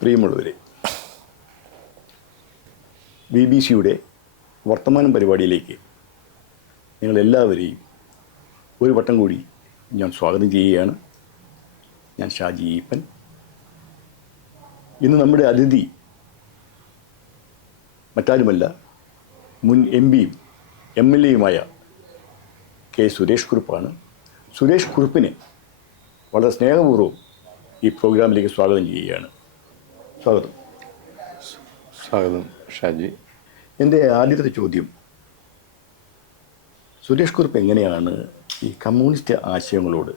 പ്രിയമുള്ളവരെ, BBC-യുടെ വർത്തമാനം പരിപാടിയിലേക്ക് നിങ്ങളെല്ലാവരെയും ഒരു വട്ടം കൂടി ഞാൻ സ്വാഗതം ചെയ്യുകയാണ്. ഞാൻ ഷാജി ഈപ്പൻ. ഇന്ന് നമ്മുടെ അതിഥി മറ്റാരുമല്ല, മുൻ MP-യും MLA-യുമായ K. സുരേഷ് കുറുപ്പാണ്. സുരേഷ് കുറുപ്പിനെ വളരെ സ്നേഹപൂർവ്വം ഈ പ്രോഗ്രാമിലേക്ക് സ്വാഗതം ചെയ്യുകയാണ്. സ്വാഗതം. സ്വാഗതം ഷാജി. എൻ്റെ ആദ്യത്തെ ചോദ്യം, സുരേഷ് കുറുപ്പ് എങ്ങനെയാണ് ഈ കമ്മ്യൂണിസ്റ്റ് ആശയങ്ങളോട്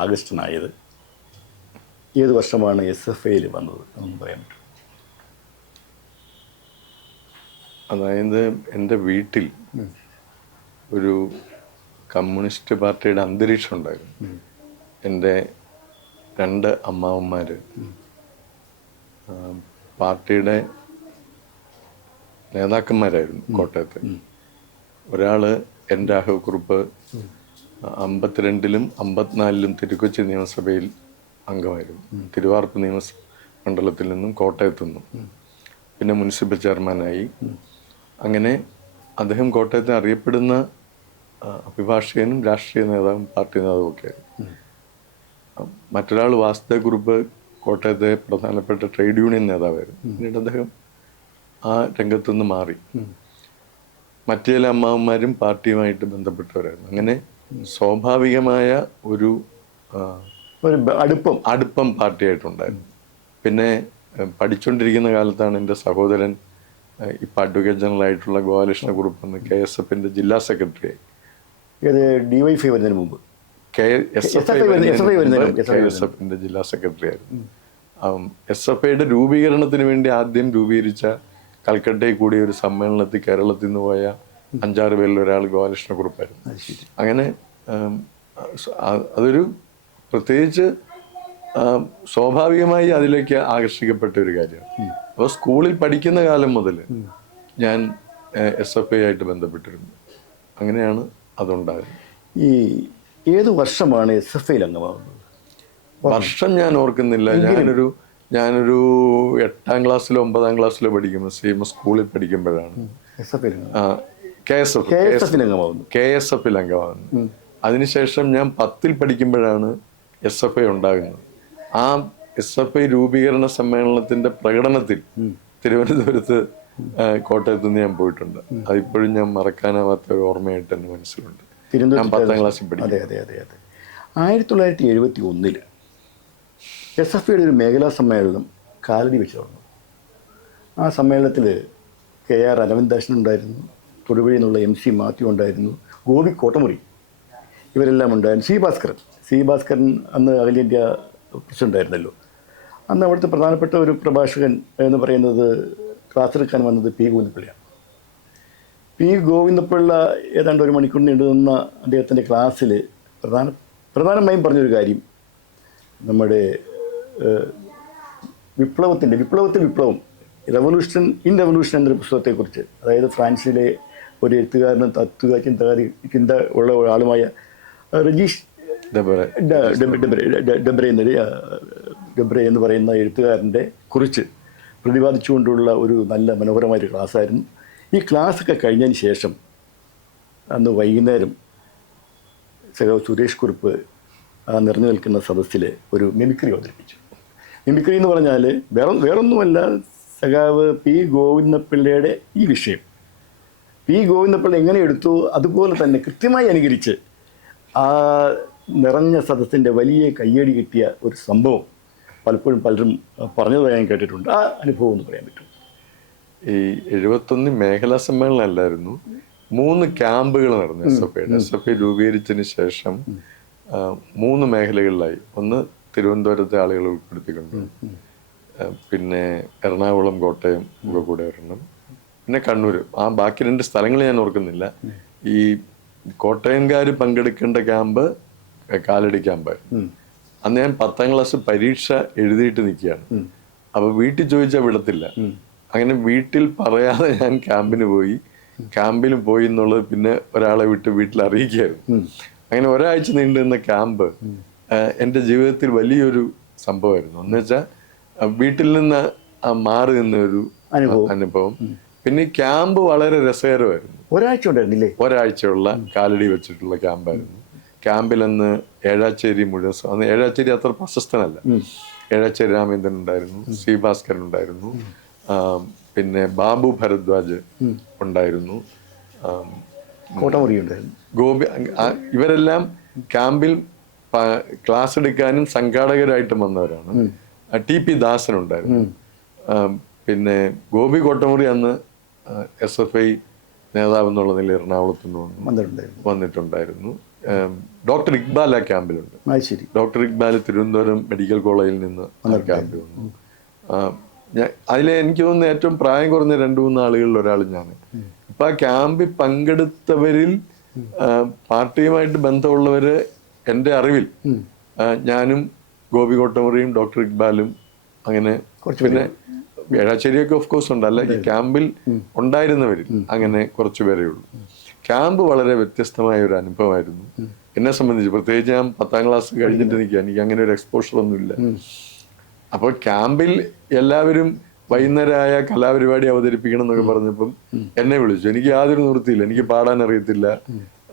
ആകൃഷ്ടനായത്? ഏത് വർഷമാണ് SFIയിൽ വന്നത് എന്ന് പറയാൻ പറ്റും? അതായത് എൻ്റെ വീട്ടിൽ ഒരു കമ്മ്യൂണിസ്റ്റ് പാർട്ടിയുടെ അന്തരീക്ഷം ഉണ്ടായിരുന്നു. എൻ്റെ 2 അമ്മാവന്മാർ പാർട്ടിയുടെ നേതാക്കന്മാരായിരുന്നു കോട്ടയത്ത്. ഒരാൾ എൻ രാഘവക്കുറുപ്പ് 52-ലും 54-ലും തിരുക്കൊച്ചി നിയമസഭയിൽ അംഗമായിരുന്നു. തിരുവാർപ്പ് നിയമമണ്ഡലത്തിൽ നിന്നും കോട്ടയത്തു നിന്നും. പിന്നെ മുനിസിപ്പൽ ചെയർമാനായി. അങ്ങനെ അദ്ദേഹം കോട്ടയത്തെ അറിയപ്പെടുന്ന അഭിഭാഷകനും രാഷ്ട്രീയ നേതാവും പാർട്ടി നേതാവും ഒക്കെ ആയിരുന്നു. മറ്റൊരാൾ വാസുദേവക്കുറുപ്പ് കോട്ടയത്തെ പ്രധാനപ്പെട്ട ട്രേഡ് യൂണിയൻ നേതാവായിരുന്നു. പിന്നീട് അദ്ദേഹം ആ രംഗത്തുനിന്ന് മാറി. മറ്റു ചില അമ്മാവന്മാരും പാർട്ടിയുമായിട്ട് ബന്ധപ്പെട്ടവരായിരുന്നു. അങ്ങനെ സ്വാഭാവികമായ ഒരു അടുപ്പം പാർട്ടിയായിട്ടുണ്ടായിരുന്നു. പിന്നെ പഠിച്ചുകൊണ്ടിരിക്കുന്ന കാലത്താണ് എൻ്റെ സഹോദരൻ ഇപ്പം അഡ്വക്കേറ്റ് ജനറൽ ആയിട്ടുള്ള ഗോപാലകൃഷ്ണ കുറുപ്പ് എന്ന് KSFന്റെ ജില്ലാ സെക്രട്ടറി ആയി. DYFI വരുന്നതിന് മുമ്പ് KSFന്റെ ജില്ലാ സെക്രട്ടറി ആയിരുന്നു. SFIയുടെ രൂപീകരണത്തിന് വേണ്ടി ആദ്യം രൂപീകരിച്ച കൽക്കട്ടയിൽ കൂടിയ ഒരു സമ്മേളനത്തിൽ കേരളത്തിൽ നിന്ന് പോയ 5-6 പേരിൽ ഒരാൾ ഗോപാലകൃഷ്ണ കുറുപ്പായിരുന്നു. അങ്ങനെ അതൊരു പ്രത്യേകിച്ച് സ്വാഭാവികമായി അതിലേക്ക് ആകർഷിക്കപ്പെട്ട ഒരു കാര്യമാണ്. അപ്പോൾ സ്കൂളിൽ പഠിക്കുന്ന കാലം മുതൽ ഞാൻ SFI ആയിട്ട് ബന്ധപ്പെട്ടിരുന്നു. അങ്ങനെയാണ് അതുണ്ടായത്. ഈ ഏത് വർഷമാണ് SFIയിൽ അംഗമാകുന്നത്? വർഷം ഞാൻ ഓർക്കുന്നില്ല. ഞാനൊരു 8ാം ക്ലാസ്സിലോ 9ാം ക്ലാസ്സിലോ പഠിക്കുമ്പോൾ സ്കൂളിൽ പഠിക്കുമ്പോഴാണ് KSFയിൽ അംഗമാകുന്നത്. അതിനുശേഷം ഞാൻ 10ൽ പഠിക്കുമ്പോഴാണ് SFI ഉണ്ടാകുന്നത്. ആ SFI രൂപീകരണ സമ്മേളനത്തിന്റെ പ്രകടനത്തിൽ തിരുവനന്തപുരത്ത് കോട്ടയത്ത് നിന്ന് ഞാൻ പോയിട്ടുണ്ട്. അതിപ്പോഴും ഞാൻ മറക്കാനാവാത്ത ഒരു ഓർമ്മയായിട്ട് എൻ്റെ മനസ്സിലുണ്ട്. ഞാൻ 10ാം ക്ലാസ്സിൽ പഠിക്കും. 1971 SFIയുടെ ഒരു മേഖലാ സമ്മേളനം കാലടി വെച്ച് നടന്നു. ആ സമ്മേളനത്തിൽ KR അരവിന്ദാക്ഷൻ ഉണ്ടായിരുന്നു, തൊടുപുഴയിൽ നിന്നുള്ള MC മാത്യു ഉണ്ടായിരുന്നു, ഗോപി കോട്ടമുറി, ഇവരെല്ലാം ഉണ്ടായിരുന്നു. സി ഭാസ്കരൻ അന്ന് അഖിലേന്ത്യ പ്രസിഡൻ്റായിരുന്നല്ലോ. അന്ന് അവിടുത്തെ പ്രധാനപ്പെട്ട ഒരു പ്രഭാഷകൻ എന്ന് പറയുന്നത് ക്ലാസ് എടുക്കാൻ വന്നത് P. ഗോവിന്ദപ്പിള്ളയാണ്. P. ഗോവിന്ദപ്പിള്ള ഏതാണ്ട് 1 മണിക്കൂർ നീണ്ടു നിന്ന അദ്ദേഹത്തിൻ്റെ ക്ലാസ്സിൽ പ്രധാനമായും പറഞ്ഞൊരു കാര്യം, നമ്മുടെ വിപ്ലവം റെവല്യൂഷൻ ഇൻ റെവല്യൂഷൻ എന്നൊരു പുസ്തകത്തെക്കുറിച്ച്, അതായത് ഫ്രാൻസിലെ ഒരു എഴുത്തുകാരനും ചിന്ത ഉള്ള ആളുമായ റജീഷ് ഡെബ്രെ എന്ന് പറയുന്ന എഴുത്തുകാരൻ്റെ കുറിച്ച് പ്രതിപാദിച്ചുകൊണ്ടുള്ള ഒരു നല്ല മനോഹരമായൊരു ക്ലാസ്സായിരുന്നു. ഈ ക്ലാസ്സൊക്കെ കഴിഞ്ഞതിന് ശേഷം അന്ന് വൈകുന്നേരം സഖാവ് സുരേഷ് കുറുപ്പ് നിറഞ്ഞു നിൽക്കുന്ന സദസ്സിൽ ഒരു മിമിക്രി അവതരിപ്പിച്ചു. മിമിക്രി എന്ന് പറഞ്ഞാൽ വേറൊന്നുമല്ല, സഖാവ് P. ഗോവിന്ദപ്പിള്ളയുടെ ഈ വിഷയം P. ഗോവിന്ദപ്പിള്ള എങ്ങനെ എടുത്തു അതുപോലെ തന്നെ കൃത്യമായി അനുകരിച്ച് ആ നിറഞ്ഞ സദസ്സിൻ്റെ വലിയ കയ്യടി കിട്ടിയ ഒരു സംഭവം പലപ്പോഴും പലരും പറഞ്ഞതായി ഞാൻ കേട്ടിട്ടുണ്ട്. ആ അനുഭവം ഒന്ന് പറയാൻ പറ്റും? ഈ 71 മേഖലാ സമ്മേളനം അല്ലായിരുന്നു, 3 ക്യാമ്പുകൾ നടന്നു. SFI രൂപീകരിച്ചതിന് ശേഷം 3 മേഖലകളിലായി. ഒന്ന് തിരുവനന്തപുരത്തെ ആളുകൾ ഉൾപ്പെടുത്തിക്കൊണ്ട്, പിന്നെ എറണാകുളം, കോട്ടയം ഒക്കെ കൂടെ ഒരെണ്ണം, പിന്നെ കണ്ണൂർ. ആ ബാക്കി 2 സ്ഥലങ്ങൾ ഞാൻ ഓർക്കുന്നില്ല. ഈ കോട്ടയംകാർ പങ്കെടുക്കേണ്ട ക്യാമ്പ് കാലടി ക്യാമ്പായിരുന്നു. അന്ന് ഞാൻ 10ാം ക്ലാസ് പരീക്ഷ എഴുതിയിട്ട് നിൽക്കുകയാണ്. അപ്പോൾ വീട്ടിൽ ചോദിച്ചാൽ വിടത്തില്ല. അങ്ങനെ വീട്ടിൽ പറയാതെ ഞാൻ ക്യാമ്പിന് പോയി എന്നുള്ളത് പിന്നെ ഒരാളെ വിട്ട് വീട്ടിൽ അറിയിക്കുകയായിരുന്നു. അങ്ങനെ ഒരാഴ്ച നീണ്ടുനിന്ന ക്യാമ്പ് എൻ്റെ ജീവിതത്തിൽ വലിയൊരു സംഭവമായിരുന്നു. എന്ന് വെച്ചാൽ വീട്ടിൽ നിന്ന് മാറി നിന്ന ഒരു അനുഭവം. പിന്നെ ക്യാമ്പ് വളരെ രസകരമായിരുന്നു. ഒരാഴ്ച ഉണ്ടായിരുന്നില്ലേ? ഒരാഴ്ചയുള്ള കാലടി വെച്ചിട്ടുള്ള ക്യാമ്പായിരുന്നു. ക്യാമ്പിലന്ന് ഏഴാച്ചേരി മുഴുവൻ, അന്ന് ഏഴാച്ചേരി അത്ര പ്രശസ്തനല്ല. ഏഴാച്ചേരി രാമേന്ദ്രൻ ഉണ്ടായിരുന്നു, സി ഭാസ്കരൻ ഉണ്ടായിരുന്നു, പിന്നെ ബാബു ഭരദ്വാജ് ഉണ്ടായിരുന്നു, കോട്ടമുറി ഉണ്ടായിരുന്നു, ഗോപി. ഇവരെല്ലാം ക്യാമ്പിൽ ക്ലാസ് എടുക്കാനും സംഘാടകരായിട്ടും വന്നവരാണ്. TP ദാസൻ ഉണ്ടായിരുന്നു. പിന്നെ ഗോപി കോട്ടമുറി അന്ന് SFI നേതാവ് എന്നുള്ള നിലയിൽ എറണാകുളത്ത് നിന്ന് വന്നിട്ടുണ്ടായിരുന്നു. ഡോക്ടർ ഇക്ബാൽ ആ ക്യാമ്പിലുണ്ട്. ഡോക്ടർ ഇക്ബാൽ തിരുവനന്തപുരം മെഡിക്കൽ കോളേജിൽ നിന്ന് ക്യാമ്പിൽ വന്നു. അതിലെ എനിക്ക് തോന്നുന്നു ഏറ്റവും പ്രായം കുറഞ്ഞ 2-3 ആളുകളിൽ ഒരാൾ ഞാൻ. ഇപ്പൊ ആ ക്യാമ്പിൽ പങ്കെടുത്തവരിൽ പാർട്ടിയുമായിട്ട് ബന്ധമുള്ളവര് എൻ്റെ അറിവിൽ ഞാനും ഗോപി കോട്ടമുറിയും ഡോക്ടർ ഇക്ബാലും അങ്ങനെ, പിന്നെ ഏഴാച്ചേരിയൊക്കെ ഓഫ് കോഴ്സ് ഉണ്ടല്ല, ഈ ക്യാമ്പിൽ ഉണ്ടായിരുന്നവരിൽ അങ്ങനെ കുറച്ചു പേരേ ഉള്ളൂ. ക്യാമ്പ് വളരെ വ്യത്യസ്തമായ ഒരു അനുഭവമായിരുന്നു എന്നെ സംബന്ധിച്ച്. പ്രത്യേകിച്ച് ഞാൻ 10ാം ക്ലാസ് കഴിഞ്ഞിട്ട് എനിക്ക് അങ്ങനെ ഒരു എക്സ്പോഷർ ഒന്നുമില്ല. അപ്പോൾ ക്യാമ്പിൽ എല്ലാവരും വൈകുന്നേരമായ കലാപരിപാടി അവതരിപ്പിക്കണം എന്നൊക്കെ പറഞ്ഞപ്പം എന്നെ വിളിച്ചു. എനിക്ക് യാതൊരു നിവൃത്തിയില്ല, എനിക്ക് പാടാൻ അറിയത്തില്ല,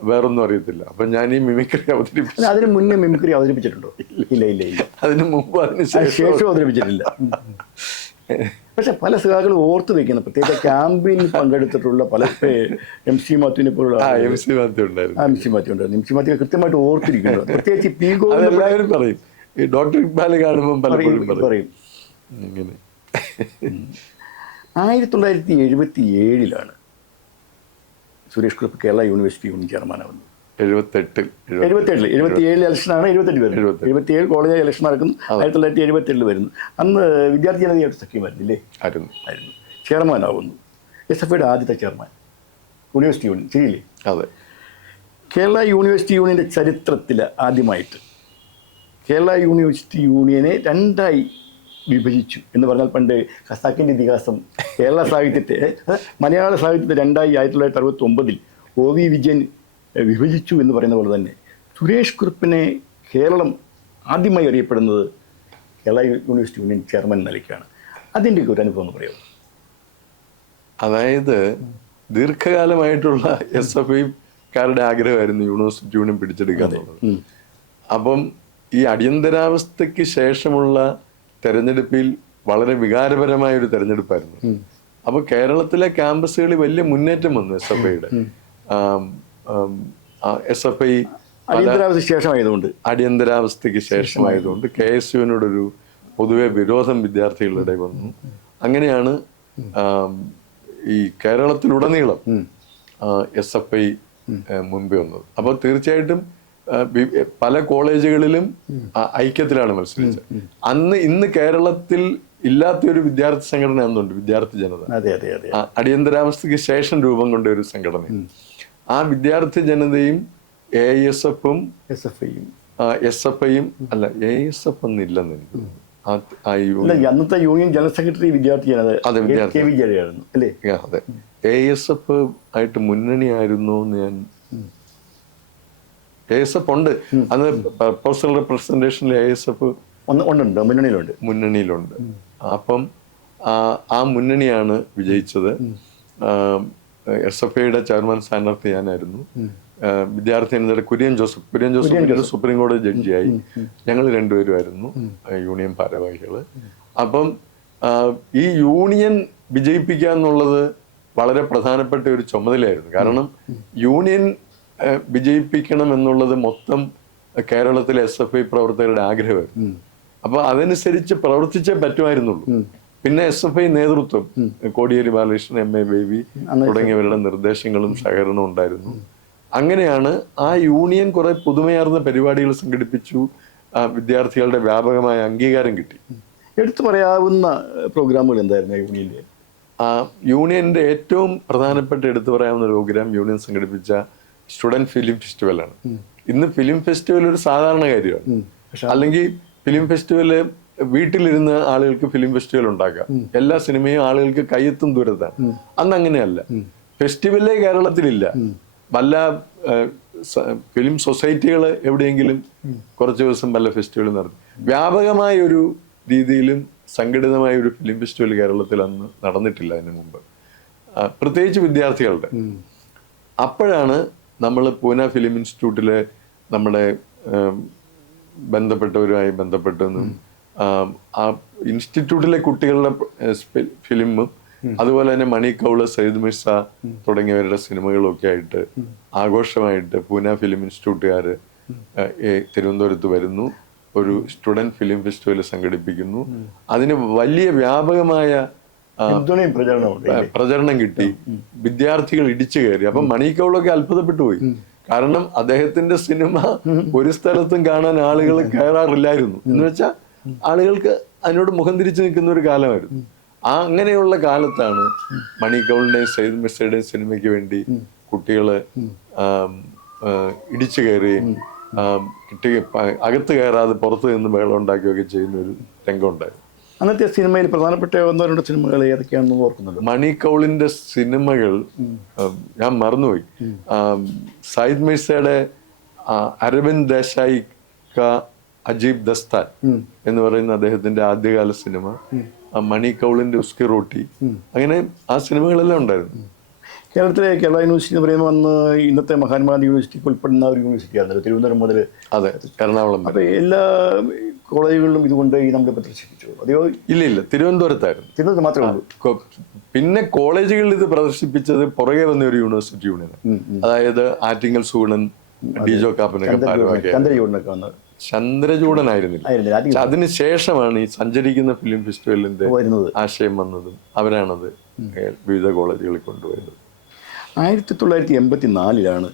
വേറൊന്നും അറിയത്തില്ല. അപ്പൊ ഞാൻ ഈ മിമിക്രി അവതരിപ്പിച്ചു. അതിന് മുന്നേ മിമിക്രി അവതരിപ്പിച്ചിട്ടുണ്ടോ? ഇല്ല ഇല്ല ഇല്ല. അതിന് മുമ്പ് ശേഷം അവതരിപ്പിച്ചിട്ടില്ല. പക്ഷെ പല സഖാക്കളും ഓർത്തു വെക്കുന്ന, പ്രത്യേക ക്യാമ്പിൽ പങ്കെടുത്തിട്ടുള്ള പല MC മാത്യുവിനെ പോലുള്ള MC മാത്യു ഉണ്ടായിരുന്നു. MC മാത്യു കൃത്യമായിട്ട് ഓർത്തിരിക്കുന്നു. പ്രത്യേകിച്ച് പീഗോ എല്ലാവരും പറയും, ഈ ഡോക്ടർ ഇക്ബാൽ കാണുമ്പോൾ പലപ്പോഴും പറയും ഇങ്ങനെ. 1977 സുരേഷ് കുറുപ്പ് കേരള യൂണിവേഴ്സിറ്റി യൂണിയൻ ചെയർമാനാവുന്നത്. 77 ഇലക്ഷനാണ്. 77 കോളേജ് ഇലക്ഷൻ നടക്കുന്നു. 1977 വരുന്നു. അന്ന് വിദ്യാർത്ഥി ജനതയായിട്ട് സഖ്യമായിരുന്നില്ലേ? ആയിരുന്നു. ചെയർമാനാവുന്നു. SFIയുടെ ആദ്യത്തെ ചെയർമാൻ യൂണിവേഴ്സിറ്റി യൂണിയൻ, ശരിയില്ലേ? അതെ. കേരള യൂണിവേഴ്സിറ്റി യൂണിയൻ്റെ ചരിത്രത്തിൽ ആദ്യമായിട്ട് കേരള യൂണിവേഴ്സിറ്റി യൂണിയനെ 2ആയി വിഭജിച്ചു എന്ന് പറഞ്ഞാൽ, പണ്ട് ഖസാക്കിൻ്റെ ഇതിഹാസം കേരള സാഹിത്യത്തെ, മലയാള സാഹിത്യത്തെ 2ആയി 1969 OV വിജയൻ വിഭജിച്ചു എന്ന് പറയുന്ന പോലെ തന്നെ സുരേഷ് കുറുപ്പിനെ കേരളം ആദ്യമായി അറിയപ്പെടുന്നത് കേരള യൂണിവേഴ്സിറ്റി യൂണിയൻ ചെയർമാൻ നിലയ്ക്കാണ്. അതിൻ്റെ ഒരു അനുഭവം എന്ന് പറയുമോ? അതായത് ദീർഘകാലമായിട്ടുള്ള SFIക്കാരുടെ ആഗ്രഹമായിരുന്നു യൂണിവേഴ്സിറ്റി യൂണിയൻ പിടിച്ചെടുക്കുക എന്നുള്ളത്. അപ്പം ഈ അടിയന്തരാവസ്ഥയ്ക്ക് ശേഷമുള്ള തെരഞ്ഞെടുപ്പിൽ വളരെ വികാരപരമായ ഒരു തെരഞ്ഞെടുപ്പായിരുന്നു. അപ്പൊ കേരളത്തിലെ ക്യാമ്പസുകളിൽ വലിയ മുന്നേറ്റം വന്നു SFIയുടെ. SFI അടിയന്തരാവസ്ഥയ്ക്ക് ശേഷമായതുകൊണ്ട് KSUവിനോടൊരു പൊതുവെ വിരോധം വിദ്യാർത്ഥികളുടെ വന്നു. അങ്ങനെയാണ് ഈ കേരളത്തിലുടനീളം SFI മുൻപേ വന്നത്. അപ്പോൾ തീർച്ചയായിട്ടും പല കോളേജുകളിലും ഐക്യത്തിലാണ് മത്സരിച്ചത്. ഇന്ന് കേരളത്തിൽ ഇല്ലാത്തൊരു വിദ്യാർത്ഥി സംഘടന എന്നുണ്ട്, വിദ്യാർത്ഥി ജനത. അടിയന്തരാവസ്ഥയ്ക്ക് ശേഷം രൂപം കൊണ്ട ഒരു സംഘടന. ആ വിദ്യാർത്ഥി ജനതയും AISFും SFIയും അല്ല, AISF ഒന്നും ഇല്ലെന്ന് എനിക്ക് അന്നത്തെ യൂണിയൻ ജനറൽ സെക്രട്ടറി വിദ്യാർത്ഥി ജനത. അതെ, വിദ്യാർത്ഥി അല്ലേ? അതെ. AISF ആയിട്ട് മുന്നണിയായിരുന്നു എന്ന് ഞാൻ. AISF ഉണ്ട്, അന്ന് പേഴ്സണൽ റെപ്രസെന്റേഷനിൽ AISF മുന്നണിയിലുണ്ട്. അപ്പം ആ മുന്നണിയാണ് വിജയിച്ചത്. SFIയുടെ ചെയർമാൻ സ്ഥാനാർത്ഥി ഞാനായിരുന്നു. വിദ്യാർത്ഥി ജനതയുടെ കുര്യൻ ജോസഫ് സുപ്രീം കോടതി ജഡ്ജിയായി. ഞങ്ങൾ രണ്ടുപേരുമായിരുന്നു യൂണിയൻ ഭാരവാഹികള്. അപ്പം ഈ യൂണിയൻ വിജയിപ്പിക്കുക എന്നുള്ളത് വളരെ പ്രധാനപ്പെട്ട ഒരു ചുമതലയായിരുന്നു. കാരണം യൂണിയൻ വിജയിപ്പിക്കണം എന്നുള്ളത് മൊത്തം കേരളത്തിലെ SFI പ്രവർത്തകരുടെ ആഗ്രഹമായിരുന്നു. അപ്പൊ അതനുസരിച്ച് പ്രവർത്തിച്ചേ പറ്റുമായിരുന്നുള്ളൂ. പിന്നെ SFI നേതൃത്വം കോടിയേരി ബാലകൃഷ്ണൻ, MA ബേബി തുടങ്ങിയവരുടെ നിർദ്ദേശങ്ങളും സഹകരണവും ഉണ്ടായിരുന്നു. അങ്ങനെയാണ് ആ യൂണിയൻ കുറെ പുതുമയാർന്ന പരിപാടികൾ സംഘടിപ്പിച്ചു. വിദ്യാർത്ഥികളുടെ വ്യാപകമായ അംഗീകാരം കിട്ടി. എടുത്തു പറയാവുന്ന പ്രോഗ്രാമുകൾ എന്തായിരുന്നു യൂണിയന്റെ? യൂണിയന്റെ ഏറ്റവും പ്രധാനപ്പെട്ട എടുത്തു പറയാവുന്ന പ്രോഗ്രാം യൂണിയൻ സംഘടിപ്പിച്ച സ്റ്റുഡന്റ് ഫിലിം ഫെസ്റ്റിവലാണ്. ഇന്ന് ഫിലിം ഫെസ്റ്റിവൽ ഒരു സാധാരണ കാര്യമാണ്. അല്ലെങ്കിൽ ഫിലിം ഫെസ്റ്റിവല് വീട്ടിലിരുന്ന് ആളുകൾക്ക് ഫിലിം ഫെസ്റ്റിവൽ ഉണ്ടാക്കാം. എല്ലാ സിനിമയും ആളുകൾക്ക് കയ്യെത്തും ദൂരത്താണ്. അന്ന് അങ്ങനെയല്ല. ഫെസ്റ്റിവലേ കേരളത്തിലില്ല. വല്ല ഫിലിം സൊസൈറ്റികൾ എവിടെയെങ്കിലും കുറച്ച് ദിവസം വല്ല ഫെസ്റ്റിവൽ നടത്തും. വ്യാപകമായ ഒരു രീതിയിലും സംഘടിതമായ ഒരു ഫിലിം ഫെസ്റ്റിവൽ കേരളത്തിൽ അന്ന് നടന്നിട്ടില്ല അതിന് മുമ്പ്, പ്രത്യേകിച്ച് വിദ്യാർത്ഥികളുടെ. അപ്പോഴാണ് നമ്മൾ പൂന ഫിലിം ഇൻസ്റ്റിറ്റ്യൂട്ടിലെ നമ്മുടെ ബന്ധപ്പെട്ടവരുമായി ബന്ധപ്പെട്ടെന്നും ആ ഇൻസ്റ്റിറ്റ്യൂട്ടിലെ കുട്ടികളുടെ ഫിലിമും അതുപോലെ തന്നെ മണി കൗള്, സയ്യിദ് മിർസ തുടങ്ങിയവരുടെ സിനിമകളും ഒക്കെ ആയിട്ട് ആഘോഷമായിട്ട് പൂന ഫിലിം ഇൻസ്റ്റിറ്റ്യൂട്ടുകാർ തിരുവനന്തപുരത്ത് വരുന്നു, ഒരു സ്റ്റുഡന്റ് ഫിലിം ഫെസ്റ്റിവൽ സംഘടിപ്പിക്കുന്നു. അതിന് വലിയ വ്യാപകമായ പ്രചരണം കിട്ടി, വിദ്യാർത്ഥികൾ ഇടിച്ചു കയറി. അപ്പം മണി കൗളൊക്കെ അത്ഭുതപ്പെട്ടു പോയി. കാരണം അദ്ദേഹത്തിന്റെ സിനിമ ഒരു സ്ഥലത്തും കാണാൻ ആളുകൾ കയറാറില്ലായിരുന്നു. എന്ന് വെച്ചാൽ ആളുകൾക്ക് അതിനോട് മുഖം തിരിച്ചു നിൽക്കുന്ന ഒരു കാലമായിരുന്നു. അങ്ങനെയുള്ള കാലത്താണ് മണി കൗളിന്റെയും സയ്യിദ് മിർസയുടെയും സിനിമയ്ക്ക് വേണ്ടി കുട്ടികള് ഇടിച്ചു കയറുകയും അകത്ത് കയറാതെ പുറത്ത് നിന്ന് ബഹളം ഉണ്ടാക്കുകയൊക്കെ ചെയ്യുന്ന ഒരു രംഗം ഉണ്ടായിരുന്നു. അന്നത്തെ സിനിമയിൽ പ്രധാനപ്പെട്ട 1-2 സിനിമകൾ ഏതൊക്കെയാണെന്ന് ഓർക്കുന്നുണ്ട്? മണി കൗളിന്റെ സിനിമകൾ ഞാൻ മറന്നുപോയി. സയ്യിദ് മിർസയുടെ അരവിന്ദ് ദേശായി കാ അജീബ് ദസ്താൻ എന്ന് പറയുന്ന അദ്ദേഹത്തിന്റെ ആദ്യകാല സിനിമ, മണി കൗളിന്റെ ഉസ്കി റോട്ടി, അങ്ങനെ ആ സിനിമകളെല്ലാം ഉണ്ടായിരുന്നു. കേരളത്തിലെ കേരള യൂണിവേഴ്സിറ്റി എന്ന് പറയുമ്പോൾ അന്ന് ഇന്നത്തെ മഹാത്മാഗാന്ധി യൂണിവേഴ്സിറ്റിക്ക് ഉൾപ്പെടുന്ന ഒരു യൂണിവേഴ്സിറ്റി ആണല്ലോ, തിരുവനന്തപുരം മുതൽ. അതെ, എറണാകുളം. അപ്പോൾ എല്ലാ കോളേജുകളിലും ഇതുകൊണ്ട് നമ്മൾ പ്രദർശിപ്പിച്ചു? അതെയോ? ഇല്ല, തിരുവനന്തപുരത്തായിരുന്നു. തിരുവനന്തപുരം മാത്രമേ ഉള്ളൂ. പിന്നെ കോളേജുകളിൽ ഇത് പ്രദർശിപ്പിച്ചത് പുറകെ വന്ന ഒരു യൂണിവേഴ്സിറ്റി യൂണിയൻ, അതായത് ആറ്റിങ്ങൽ സൂണൻ, ഡിജോ കാപ്പനൊക്കെ, ചന്ദ്രചൂടനായിരുന്നില്ല. അതിനുശേഷമാണ് ഈ സഞ്ചരിക്കുന്ന ഫിലിം ഫെസ്റ്റിവലിന്റെ ആശയം വന്നതും അവരാണത് വിവിധ കോളേജുകളിൽ കൊണ്ടുപോയത്. 1984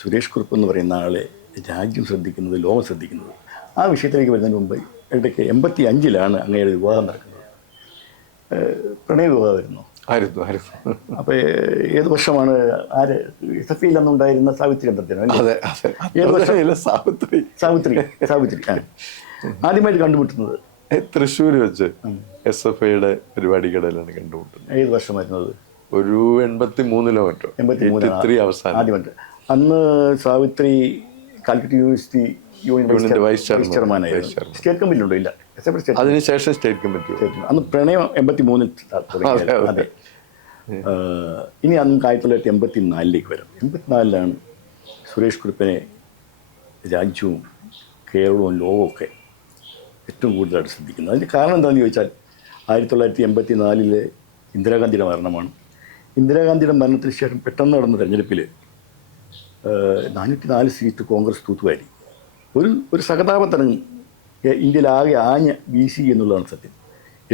സുരേഷ് കുറുപ്പ് എന്ന് പറയുന്ന ആളെ രാജ്യം ശ്രദ്ധിക്കുന്നത്, ലോകം ശ്രദ്ധിക്കുന്നത്. ആ വിഷയത്തിലേക്ക് വരുന്നതിന് മുമ്പ് ഇടയ്ക്ക് 85 അങ്ങയുടെ വിവാഹം നടക്കുന്നത്. പ്രണയ വിവാഹമായിരുന്നു. ആയിരുന്നു. അപ്പോൾ ഏത് വർഷമാണ്? ആര്? SFIയിൽ അന്നുണ്ടായിരുന്ന സാവിത്രി ചന്ദ്രനാണ്. ഏത് വർഷം? സാവിത്രി ആദ്യമായിട്ട് കണ്ടുമുട്ടുന്നത് തൃശ്ശൂർ വെച്ച് SFIയുടെ പരിപാടികളിലാണ് കണ്ടുമുട്ടുന്നത്. ഏത് വർഷമായിരുന്നത്? ഒരു 83-ലോ മറ്റോ, 83 അവസാനം. ആദ്യമായിട്ട്. അന്ന് Savitri Calicut university union vice ചെയർമാനായിരുന്നു. സ്റ്റേറ്റ് കമ്മിറ്റിയിലുണ്ടോ? ഇല്ല, അതിനുശേഷം സ്റ്റേറ്റ് കമ്മിറ്റി. അന്ന് പ്രണയം 83 അതെ. ഇനി അന്ന് 1984 വരും. 84 സുരേഷ് കുറുപ്പിനെ രാജ്യവും കേരളവും ലോകമൊക്കെ ഏറ്റവും കൂടുതലായിട്ട് ശ്രദ്ധിക്കുന്നത്. അതിൻ്റെ കാരണം എന്താണെന്ന് ചോദിച്ചാൽ 1984 ഇന്ദിരാഗാന്ധിയുടെ മരണമാണ്. ഇന്ദിരാഗാന്ധിയുടെ മരണത്തിന് ശേഷം പെട്ടെന്ന് നടന്ന തെരഞ്ഞെടുപ്പിൽ 404 സീറ്റ് കോൺഗ്രസ് തൂത്തുവാരി. ഒരു സഹതാപതരംഗം ഇന്ത്യയിലാകെ വീശി എന്നുള്ളതാണ് സത്യം.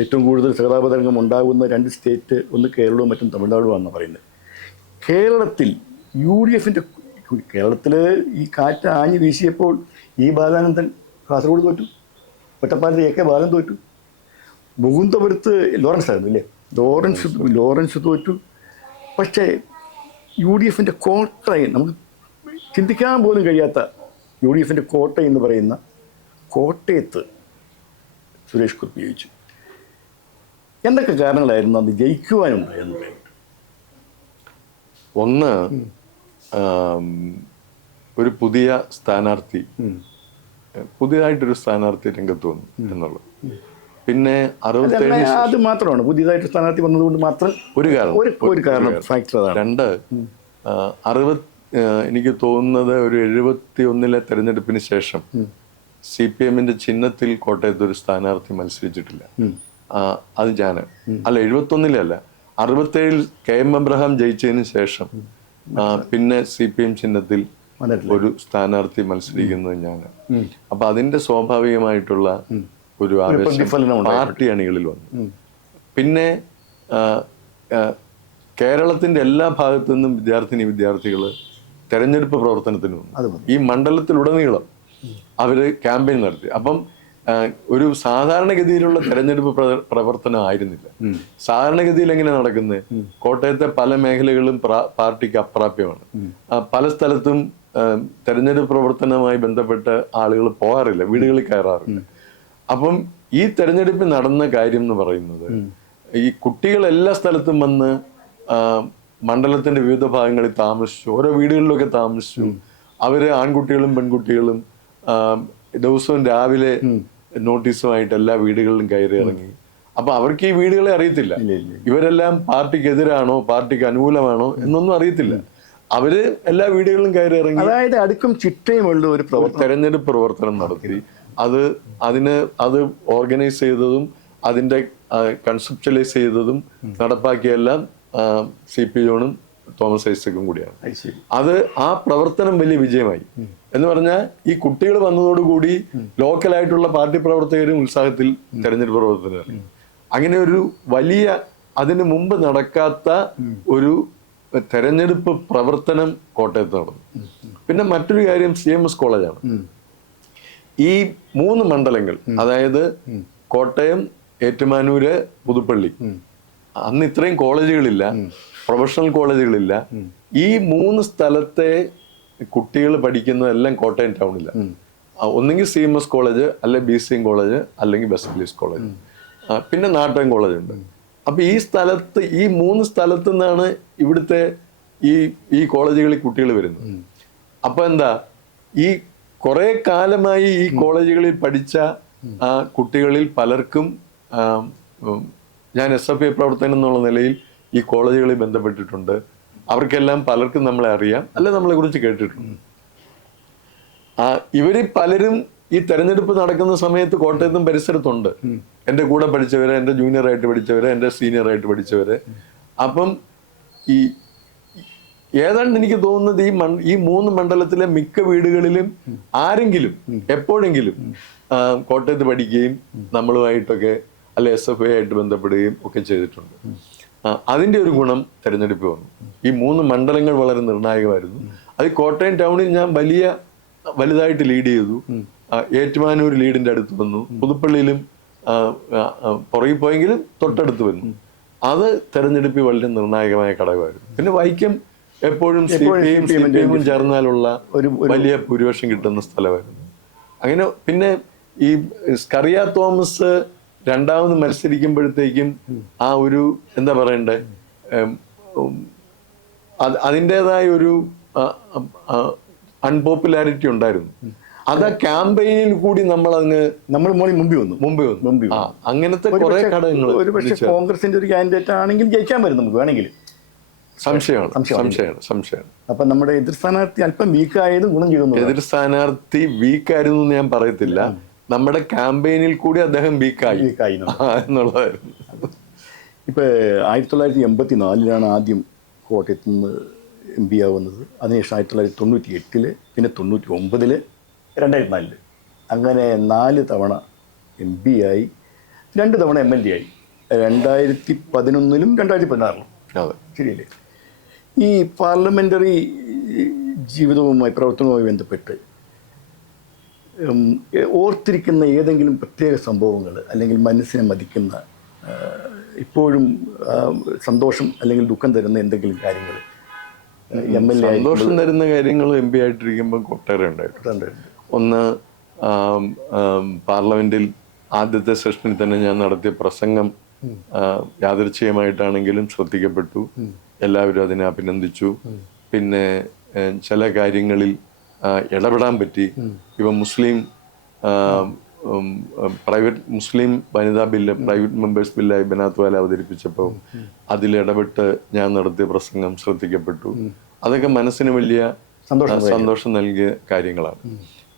ഏറ്റവും കൂടുതൽ സഹതാപതരംഗം ഉണ്ടാകുന്ന 2 സ്റ്റേറ്റ്, ഒന്ന് കേരളവും മറ്റും തമിഴ്നാടുമാണെന്ന് പറയുന്നത്. കേരളത്തിൽ കേരളത്തിൽ ഈ കാറ്റ് ആഞ്ഞ് വീശിയപ്പോൾ ബാലാനന്ദൻ കാസർഗോഡ് തോറ്റു, ഒറ്റപ്പാലത്ത് AK ബാലൻ തോറ്റു, മുകുന്ദപുരത്ത് ലോറൻസ് ആയിരുന്നു ഇല്ലേ, ലോറൻസ് തോറ്റു. പക്ഷേ UDFിൻ്റെ കോട്ടയം, നമുക്ക് ചിന്തിക്കാൻ പോലും കഴിയാത്ത UDFിൻ്റെ കോട്ടയം എന്ന് പറയുന്ന കോട്ടയത്ത് സുരേഷ് കുറുപ്പ് ജയിച്ചു. എന്തൊക്കെ കാരണങ്ങളായിരുന്നു അത് ജയിക്കുവാനുണ്ടായെന്ന് പറയുന്നത്? ഒന്ന്, ഒരു പുതിയതായിട്ടൊരു സ്ഥാനാർത്ഥി രംഗത്ത് വന്നു എന്നുള്ളത്. പിന്നെ 67 അത് മാത്രമാണ് പുതിയതായിട്ട് സ്ഥാനാർത്ഥി വന്നതുകൊണ്ട് മാത്രം ഒരു കാരണം ഫാക്ടർ. 2, എനിക്ക് തോന്നുന്നത് ഒരു 71-ലെ തെരഞ്ഞെടുപ്പിന് ശേഷം CPMന്റെ ചിഹ്നത്തിൽ കോട്ടയത്ത് ഒരു സ്ഥാനാർത്ഥി മത്സരിച്ചിട്ടില്ല. അത് അല്ല 71-ലെ അല്ല, 67-ൽ KM എബ്രഹാം ജയിച്ചതിന് ശേഷം പിന്നെ CPM ചിഹ്നത്തിൽ ഒരു സ്ഥാനാർത്ഥി മത്സരിക്കുന്നത് ഞാൻ. അപ്പൊ അതിന്റെ സ്വാഭാവികമായിട്ടുള്ള ഒരു ആവേശം പാർട്ടി അണികളിൽ വന്നു. പിന്നെ കേരളത്തിന്റെ എല്ലാ ഭാഗത്തു നിന്നും വിദ്യാർത്ഥികൾ തെരഞ്ഞെടുപ്പ് പ്രവർത്തനത്തിന് വന്നു. ഈ മണ്ഡലത്തിലുടനീളം അവര് ക്യാമ്പയിൻ നടത്തി. അപ്പം ഒരു സാധാരണഗതിയിലുള്ള തെരഞ്ഞെടുപ്പ് പ്രവർത്തനം ആയിരുന്നില്ല. സാധാരണഗതിയിൽ എങ്ങനെ നടക്കുന്നത്? കോട്ടയത്തെ പല മേഖലകളും പാർട്ടിക്ക് അപ്രാപ്യമാണ്. പല സ്ഥലത്തും തെരഞ്ഞെടുപ്പ് പ്രവർത്തനവുമായി ബന്ധപ്പെട്ട് ആളുകൾ പോകാറില്ല, വീടുകളിൽ കയറാറില്ല. അപ്പം ഈ തെരഞ്ഞെടുപ്പ് നടന്ന കാര്യം എന്ന് പറയുന്നത്, ഈ കുട്ടികൾ എല്ലാ സ്ഥലത്തും വന്ന് മണ്ഡലത്തിന്റെ വിവിധ ഭാഗങ്ങളിൽ താമസിച്ചു, ഓരോ വീടുകളിലൊക്കെ താമസിച്ചു. അവര് ആൺകുട്ടികളും പെൺകുട്ടികളും ദിവസവും രാവിലെ നോട്ടീസുമായിട്ട് എല്ലാ വീടുകളിലും കയറി ഇറങ്ങി. അപ്പൊ അവർക്ക് ഈ വീടുകളെ അറിയത്തില്ല. ഇല്ല. ഇവരെല്ലാം പാർട്ടിക്കെതിരാണോ പാർട്ടിക്ക് അനുകൂലമാണോ എന്നൊന്നും അറിയത്തില്ല. അവര് എല്ലാ വീടുകളിലും കയറി ഇറങ്ങി അതായത് അടുക്കും ചിട്ടയുമുള്ള ഒരു തെരഞ്ഞെടുപ്പ് പ്രവർത്തനം നടത്തി. അത് ഓർഗനൈസ് ചെയ്തതും അതിന്റെ കൺസെപ്ച്വലൈസ് ചെയ്തതും നടപ്പാക്കിയെല്ലാം CP ജോണും തോമസ് ഐസക്കും കൂടിയാണ്. അത് ആ പ്രവർത്തനം വലിയ വിജയമായി. എന്ന് പറഞ്ഞാൽ ഈ കുട്ടികൾ വന്നതോടുകൂടി ലോക്കലായിട്ടുള്ള പാർട്ടി പ്രവർത്തകരും ഉത്സാഹത്തിൽ തെരഞ്ഞെടുപ്പ് പ്രവർത്തനം. അങ്ങനെ ഒരു വലിയ അതിനു മുമ്പ് നടക്കാത്ത ഒരു തെരഞ്ഞെടുപ്പ് പ്രവർത്തനം കോട്ടയത്ത് നടന്നു. പിന്നെ മറ്റൊരു കാര്യം CMS കോളേജാണ്. ഈ 3 മണ്ഡലങ്ങൾ, അതായത് കോട്ടയം, ഏറ്റുമാനൂര്, പുതുപ്പള്ളി, അന്ന് ഇത്രയും കോളേജുകളില്ല, പ്രൊഫഷണൽ കോളേജുകളില്ല. ഈ 3 സ്ഥലത്തെ കുട്ടികൾ പഠിക്കുന്നതെല്ലാം കോട്ടയം ടൗണിലാണ്. ഒന്നെങ്കിൽ CMS കോളേജ്, അല്ലെങ്കിൽ BCM കോളേജ്, അല്ലെങ്കിൽ ബെസ്റ്റ് കോളേജ്, പിന്നെ നാട്ടകം കോളേജ് ഉണ്ട്. അപ്പൊ ഈ 3 സ്ഥലത്തു നിന്നാണ് ഇവിടുത്തെ ഈ കോളേജുകളിൽ കുട്ടികൾ വരുന്നത്. അപ്പൊ എന്താ, ഈ കുറെ കാലമായി ഈ കോളേജുകളിൽ പഠിച്ച കുട്ടികളിൽ പലർക്കും ഞാൻ SFI പ്രവർത്തനം എന്നുള്ള നിലയിൽ ഈ കോളേജുകളിൽ ബന്ധപ്പെട്ടിട്ടുണ്ട്. അവർക്കെല്ലാം പലർക്കും നമ്മളെ അറിയാം, അല്ലെ നമ്മളെ കുറിച്ച് കേട്ടിട്ടുണ്ട്. ഇവര് പലരും ഈ തെരഞ്ഞെടുപ്പ് നടക്കുന്ന സമയത്ത് കോട്ടയത്തും പരിസരത്തുണ്ട്. എൻ്റെ കൂടെ പഠിച്ചവരെ, എൻ്റെ ജൂനിയറായിട്ട് പഠിച്ചവരെ, എൻ്റെ സീനിയറായിട്ട് പഠിച്ചവരെ. അപ്പം ഈ ഏതാണ്ട് എനിക്ക് തോന്നുന്നത് ഈ 3 മണ്ഡലത്തിലെ മിക്ക വീടുകളിലും ആരെങ്കിലും എപ്പോഴെങ്കിലും കോട്ടയത്ത് പഠിക്കുകയും നമ്മളുമായിട്ടൊക്കെ അല്ലെ SFI ആയിട്ട് ബന്ധപ്പെടുകയും ഒക്കെ ചെയ്തിട്ടുണ്ട്. അതിന്റെ ഒരു ഗുണം തെരഞ്ഞെടുപ്പ് വന്നു. ഈ 3 മണ്ഡലങ്ങൾ വളരെ നിർണായകമായിരുന്നു. അത് കോട്ടയം ടൗണിൽ ഞാൻ വലുതായിട്ട് ലീഡ് ചെയ്തു. ഏറ്റുമാനൂർ ലീഡിന്റെ അടുത്ത് വന്നു. പുതുപ്പള്ളിയിലും പുറകിൽ പോയെങ്കിലും തൊട്ടടുത്ത് വന്നു. അത് തെരഞ്ഞെടുപ്പിൽ വളരെ നിർണായകമായ ഘടകമായിരുന്നു. പിന്നെ വൈക്കം എപ്പോഴും CPM ചേർന്നാലുള്ള ഒരു വലിയ ഭൂരിപക്ഷം കിട്ടുന്ന സ്ഥലമായിരുന്നു. അങ്ങനെ പിന്നെ ഈ സ്കറിയ തോമസ് രണ്ടാമത് മത്സരിക്കുമ്പോഴത്തേക്കും ആ ഒരു എന്താ പറയണ്ടേ, അതിൻ്റെതായ ഒരു അൺപോപ്പുലാരിറ്റി ഉണ്ടായിരുന്നു. അത് ആ ക്യാമ്പയിനിൽ കൂടി നമ്മൾ മുമ്പ് വന്നു. അങ്ങനത്തെ കുറെ ഘടകങ്ങൾ. ഒരു പക്ഷേ കോൺഗ്രസിന്റെ ഒരു കാൻഡിഡേറ്റ് ആണെങ്കിൽ ജയിക്കാൻ പറ്റും നമുക്ക് വേണമെങ്കിൽ. സംശയമാണ്. അപ്പൊ നമ്മുടെ എതിർ സ്ഥാനാർത്ഥി അല്പം വീക്കായതും ഗുണം ചെയ്തു. എതിർ സ്ഥാനാർത്ഥി വീക്കായിരുന്നു എന്ന് ഞാൻ പറയത്തില്ല. നമ്മുടെ ക്യാമ്പയിനിൽ കൂടി അദ്ദേഹം വീക്കായി എന്നുള്ളതായിരുന്നു. ഇപ്പൊ 1984 ആദ്യം കോട്ടയത്ത് നിന്ന് MP ആവുന്നത്. അതിനുശേഷം 1998, പിന്നെ 99, 2004, അങ്ങനെ 4 തവണ MP ആയി. 2 തവണ MLA ആയി. 2011 2016. അതെ, ശരിയല്ലേ? ഈ പാർലമെന്ററി ജീവിതവുമായി പ്രവർത്തനവുമായി ബന്ധപ്പെട്ട് ഓർത്തിരിക്കുന്ന ഏതെങ്കിലും പ്രത്യേക സംഭവങ്ങൾ, അല്ലെങ്കിൽ മനസ്സിനെ മതിക്കുന്ന, ഇപ്പോഴും സന്തോഷം അല്ലെങ്കിൽ ദുഃഖം തരുന്ന എന്തെങ്കിലും കാര്യങ്ങൾ? സന്തോഷം തരുന്ന കാര്യങ്ങൾ MP ആയിട്ടിരിക്കുമ്പോൾ ഒട്ടേറെ ഉണ്ടായിട്ടുണ്ട്. ഒന്ന്, പാർലമെന്റിൽ ആദ്യത്തെ സെഷനിൽ തന്നെ ഞാൻ നടത്തിയ പ്രസംഗം യാദൃച്ഛികമായിട്ടാണെങ്കിലും ശ്രദ്ധിക്കപ്പെട്ടു. എല്ലാവരും അതിനെ അഭിനന്ദിച്ചു. പിന്നെ ചില കാര്യങ്ങളിൽ ഇടപെടാൻ പറ്റി. ഇപ്പം മുസ്ലിം വനിതാ ബില്ല്, പ്രൈവറ്റ് മെമ്പേഴ്സ് ബില്ലായി ബനാത്ത് വാല അവതരിപ്പിച്ചപ്പോൾ അതിലിടപെട്ട് ഞാൻ നടത്തിയ പ്രസംഗം ശ്രദ്ധിക്കപ്പെട്ടു. അതൊക്കെ മനസ്സിന് വലിയ സന്തോഷം നൽകിയ കാര്യങ്ങളാണ്.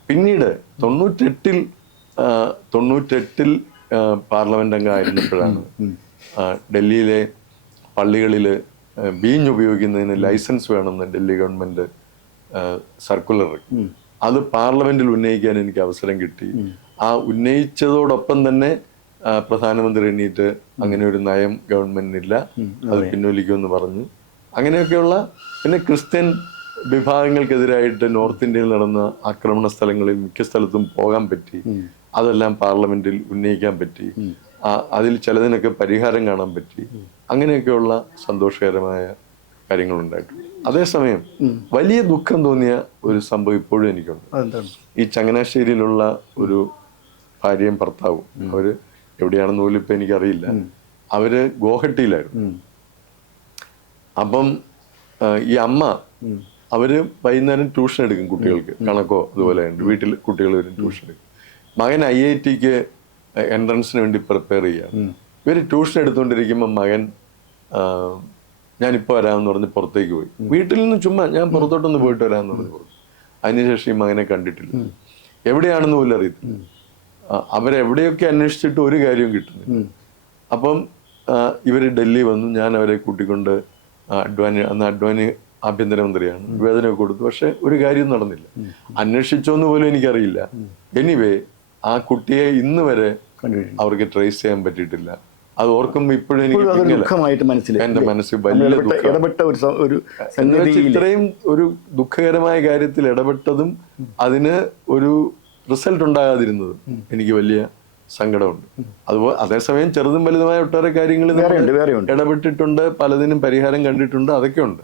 പിന്നീട് 98 പാർലമെന്റ് അംഗമായിരുന്നപ്പോഴാണ് ഡൽഹിയിലെ പള്ളികളിൽ വീഞ്ഞ് ഉപയോഗിക്കുന്നതിന് ലൈസൻസ് വേണമെന്ന് ഡൽഹി ഗവൺമെന്റ് സർക്കുലർ. അത് പാർലമെന്റിൽ ഉന്നയിക്കാൻ എനിക്ക് അവസരം കിട്ടി. ആ ഉന്നയിച്ചതോടൊപ്പം തന്നെ പ്രധാനമന്ത്രി എണ്ണീറ്റ് അങ്ങനെ ഒരു നയം ഗവൺമെന്റിനില്ല, അത് പിൻവലിക്കുമെന്ന് പറഞ്ഞു. അങ്ങനെയൊക്കെയുള്ള, പിന്നെ ക്രിസ്ത്യൻ വിഭാഗങ്ങൾക്കെതിരായിട്ട് നോർത്ത് ഇന്ത്യയിൽ നടന്ന ആക്രമണ സ്ഥലങ്ങളിൽ മിക്ക സ്ഥലത്തും പോകാൻ പറ്റി. അതെല്ലാം പാർലമെന്റിൽ ഉന്നയിക്കാൻ പറ്റി. അതിൽ ചിലതിനൊക്കെ പരിഹാരം കാണാൻ പറ്റി. അങ്ങനെയൊക്കെയുള്ള സന്തോഷകരമായ കാര്യങ്ങളുണ്ടായിട്ടുണ്ട്. അതേസമയം വലിയ ദുഃഖം തോന്നിയ ഒരു സംഭവം ഇപ്പോഴും എനിക്കുണ്ട്. ഈ ചങ്ങനാശ്ശേരിയിലുള്ള ഒരു ഭാര്യയും ഭർത്താവും, അവര് എവിടെയാണെന്ന് പോലും ഇപ്പൊ എനിക്കറിയില്ല, അവര് ഗോഹട്ടിയിലായിരുന്നു. അപ്പം ഈ അമ്മ, അവര് വൈകുന്നേരം ട്യൂഷൻ എടുക്കും കുട്ടികൾക്ക്, കണക്കോ അതുപോലെ ഉണ്ട്, വീട്ടിൽ കുട്ടികൾ വരും ട്യൂഷൻ എടുക്കും. മകൻ IITക്ക് എൻട്രൻസിന് വേണ്ടി പ്രിപ്പയർ ചെയ്യുകയാണ്. ഇവർ ട്യൂഷൻ എടുത്തുകൊണ്ടിരിക്കുമ്പോൾ മകൻ ഞാനിപ്പോൾ വരാമെന്ന് പറഞ്ഞ് പുറത്തേക്ക് പോയി. വീട്ടിൽ നിന്ന് ചുമ്മാ ഞാൻ പുറത്തോട്ടൊന്ന് പോയിട്ട് വരാമെന്ന് പറഞ്ഞ് പോകും. അതിനുശേഷം ഈ മകനെ കണ്ടിട്ടില്ല, എവിടെയാണെന്ന് പോലും അറിയത്തില്ല. അവരെവിടെയൊക്കെ അന്വേഷിച്ചിട്ട് ഒരു കാര്യവും കിട്ടുന്നില്ല. അപ്പം ഇവർ ഡൽഹി വന്നു. ഞാൻ അവരെ കൂട്ടിക്കൊണ്ട് അദ്വാനി ആഭ്യന്തരമന്ത്രിയാണ്, നിവേദനമൊക്കെ കൊടുത്തു. പക്ഷെ ഒരു കാര്യം നടന്നില്ല. അന്വേഷിച്ചോന്ന് പോലും എനിക്കറിയില്ല. എനിവേ ആ കുട്ടിയെ ഇന്ന് വരെ അവർക്ക് ട്രേസ് ചെയ്യാൻ പറ്റിയിട്ടില്ല. അത് ഓർക്കുമ്പോൾ ഇപ്പോഴും എനിക്ക് എന്റെ മനസ്സിൽ വലിയ ഇത്രയും ഒരു ദുഃഖകരമായ കാര്യത്തിൽ ഇടപെട്ടതും അതിന് ഒരു റിസൾട്ട് ഉണ്ടാകാതിരുന്നതും എനിക്ക് വലിയ സങ്കടമുണ്ട്. അതുപോലെ അതേസമയം ചെറുതും വലുതുമായ ഒട്ടേറെ കാര്യങ്ങളിൽ ഇടപെട്ടിട്ടുണ്ട്, പലതിനും പരിഹാരം കണ്ടിട്ടുണ്ട്, അതൊക്കെ ഉണ്ട്,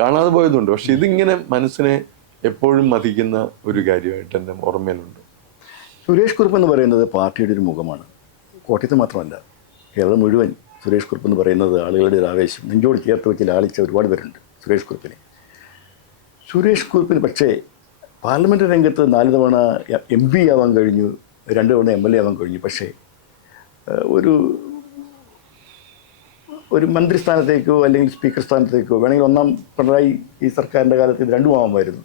കാണാതെ പോയതുണ്ട്. പക്ഷെ ഇതിങ്ങനെ മനസ്സിനെ എപ്പോഴും മതിക്കുന്ന ഒരു കാര്യമായിട്ട് എൻ്റെ ഓർമ്മയിലുണ്ട്. സുരേഷ് കുറുപ്പ് എന്ന് പറയുന്നത് പാർട്ടിയുടെ ഒരു മുഖമാണ്. കോട്ടയത്ത് മാത്രമല്ല, കേരളം മുഴുവൻ സുരേഷ് കുറുപ്പ് എന്ന് പറയുന്നത് ആളുകളുടെ ഒരു ആവേശം, നെഞ്ചോട് ചേർത്ത് വെച്ച് ലാളിച്ച ഒരുപാട് പേരുണ്ട് സുരേഷ് കുറുപ്പിനെ. സുരേഷ് കുറുപ്പിന് പക്ഷേ പാർലമെൻറ്റ് രംഗത്ത് 4 തവണ MP ആവാൻ കഴിഞ്ഞു, 2 തവണ MLA ആവാൻ കഴിഞ്ഞു. പക്ഷേ ഒരു മന്ത്രിസ്ഥാനത്തേക്കോ അല്ലെങ്കിൽ സ്പീക്കർ സ്ഥാനത്തേക്കോ വേണമെങ്കിൽ ഒന്നാം പിണറായി ഈ സർക്കാരിൻ്റെ കാലത്ത് ഇത് 2 ആവാമായിരുന്നു.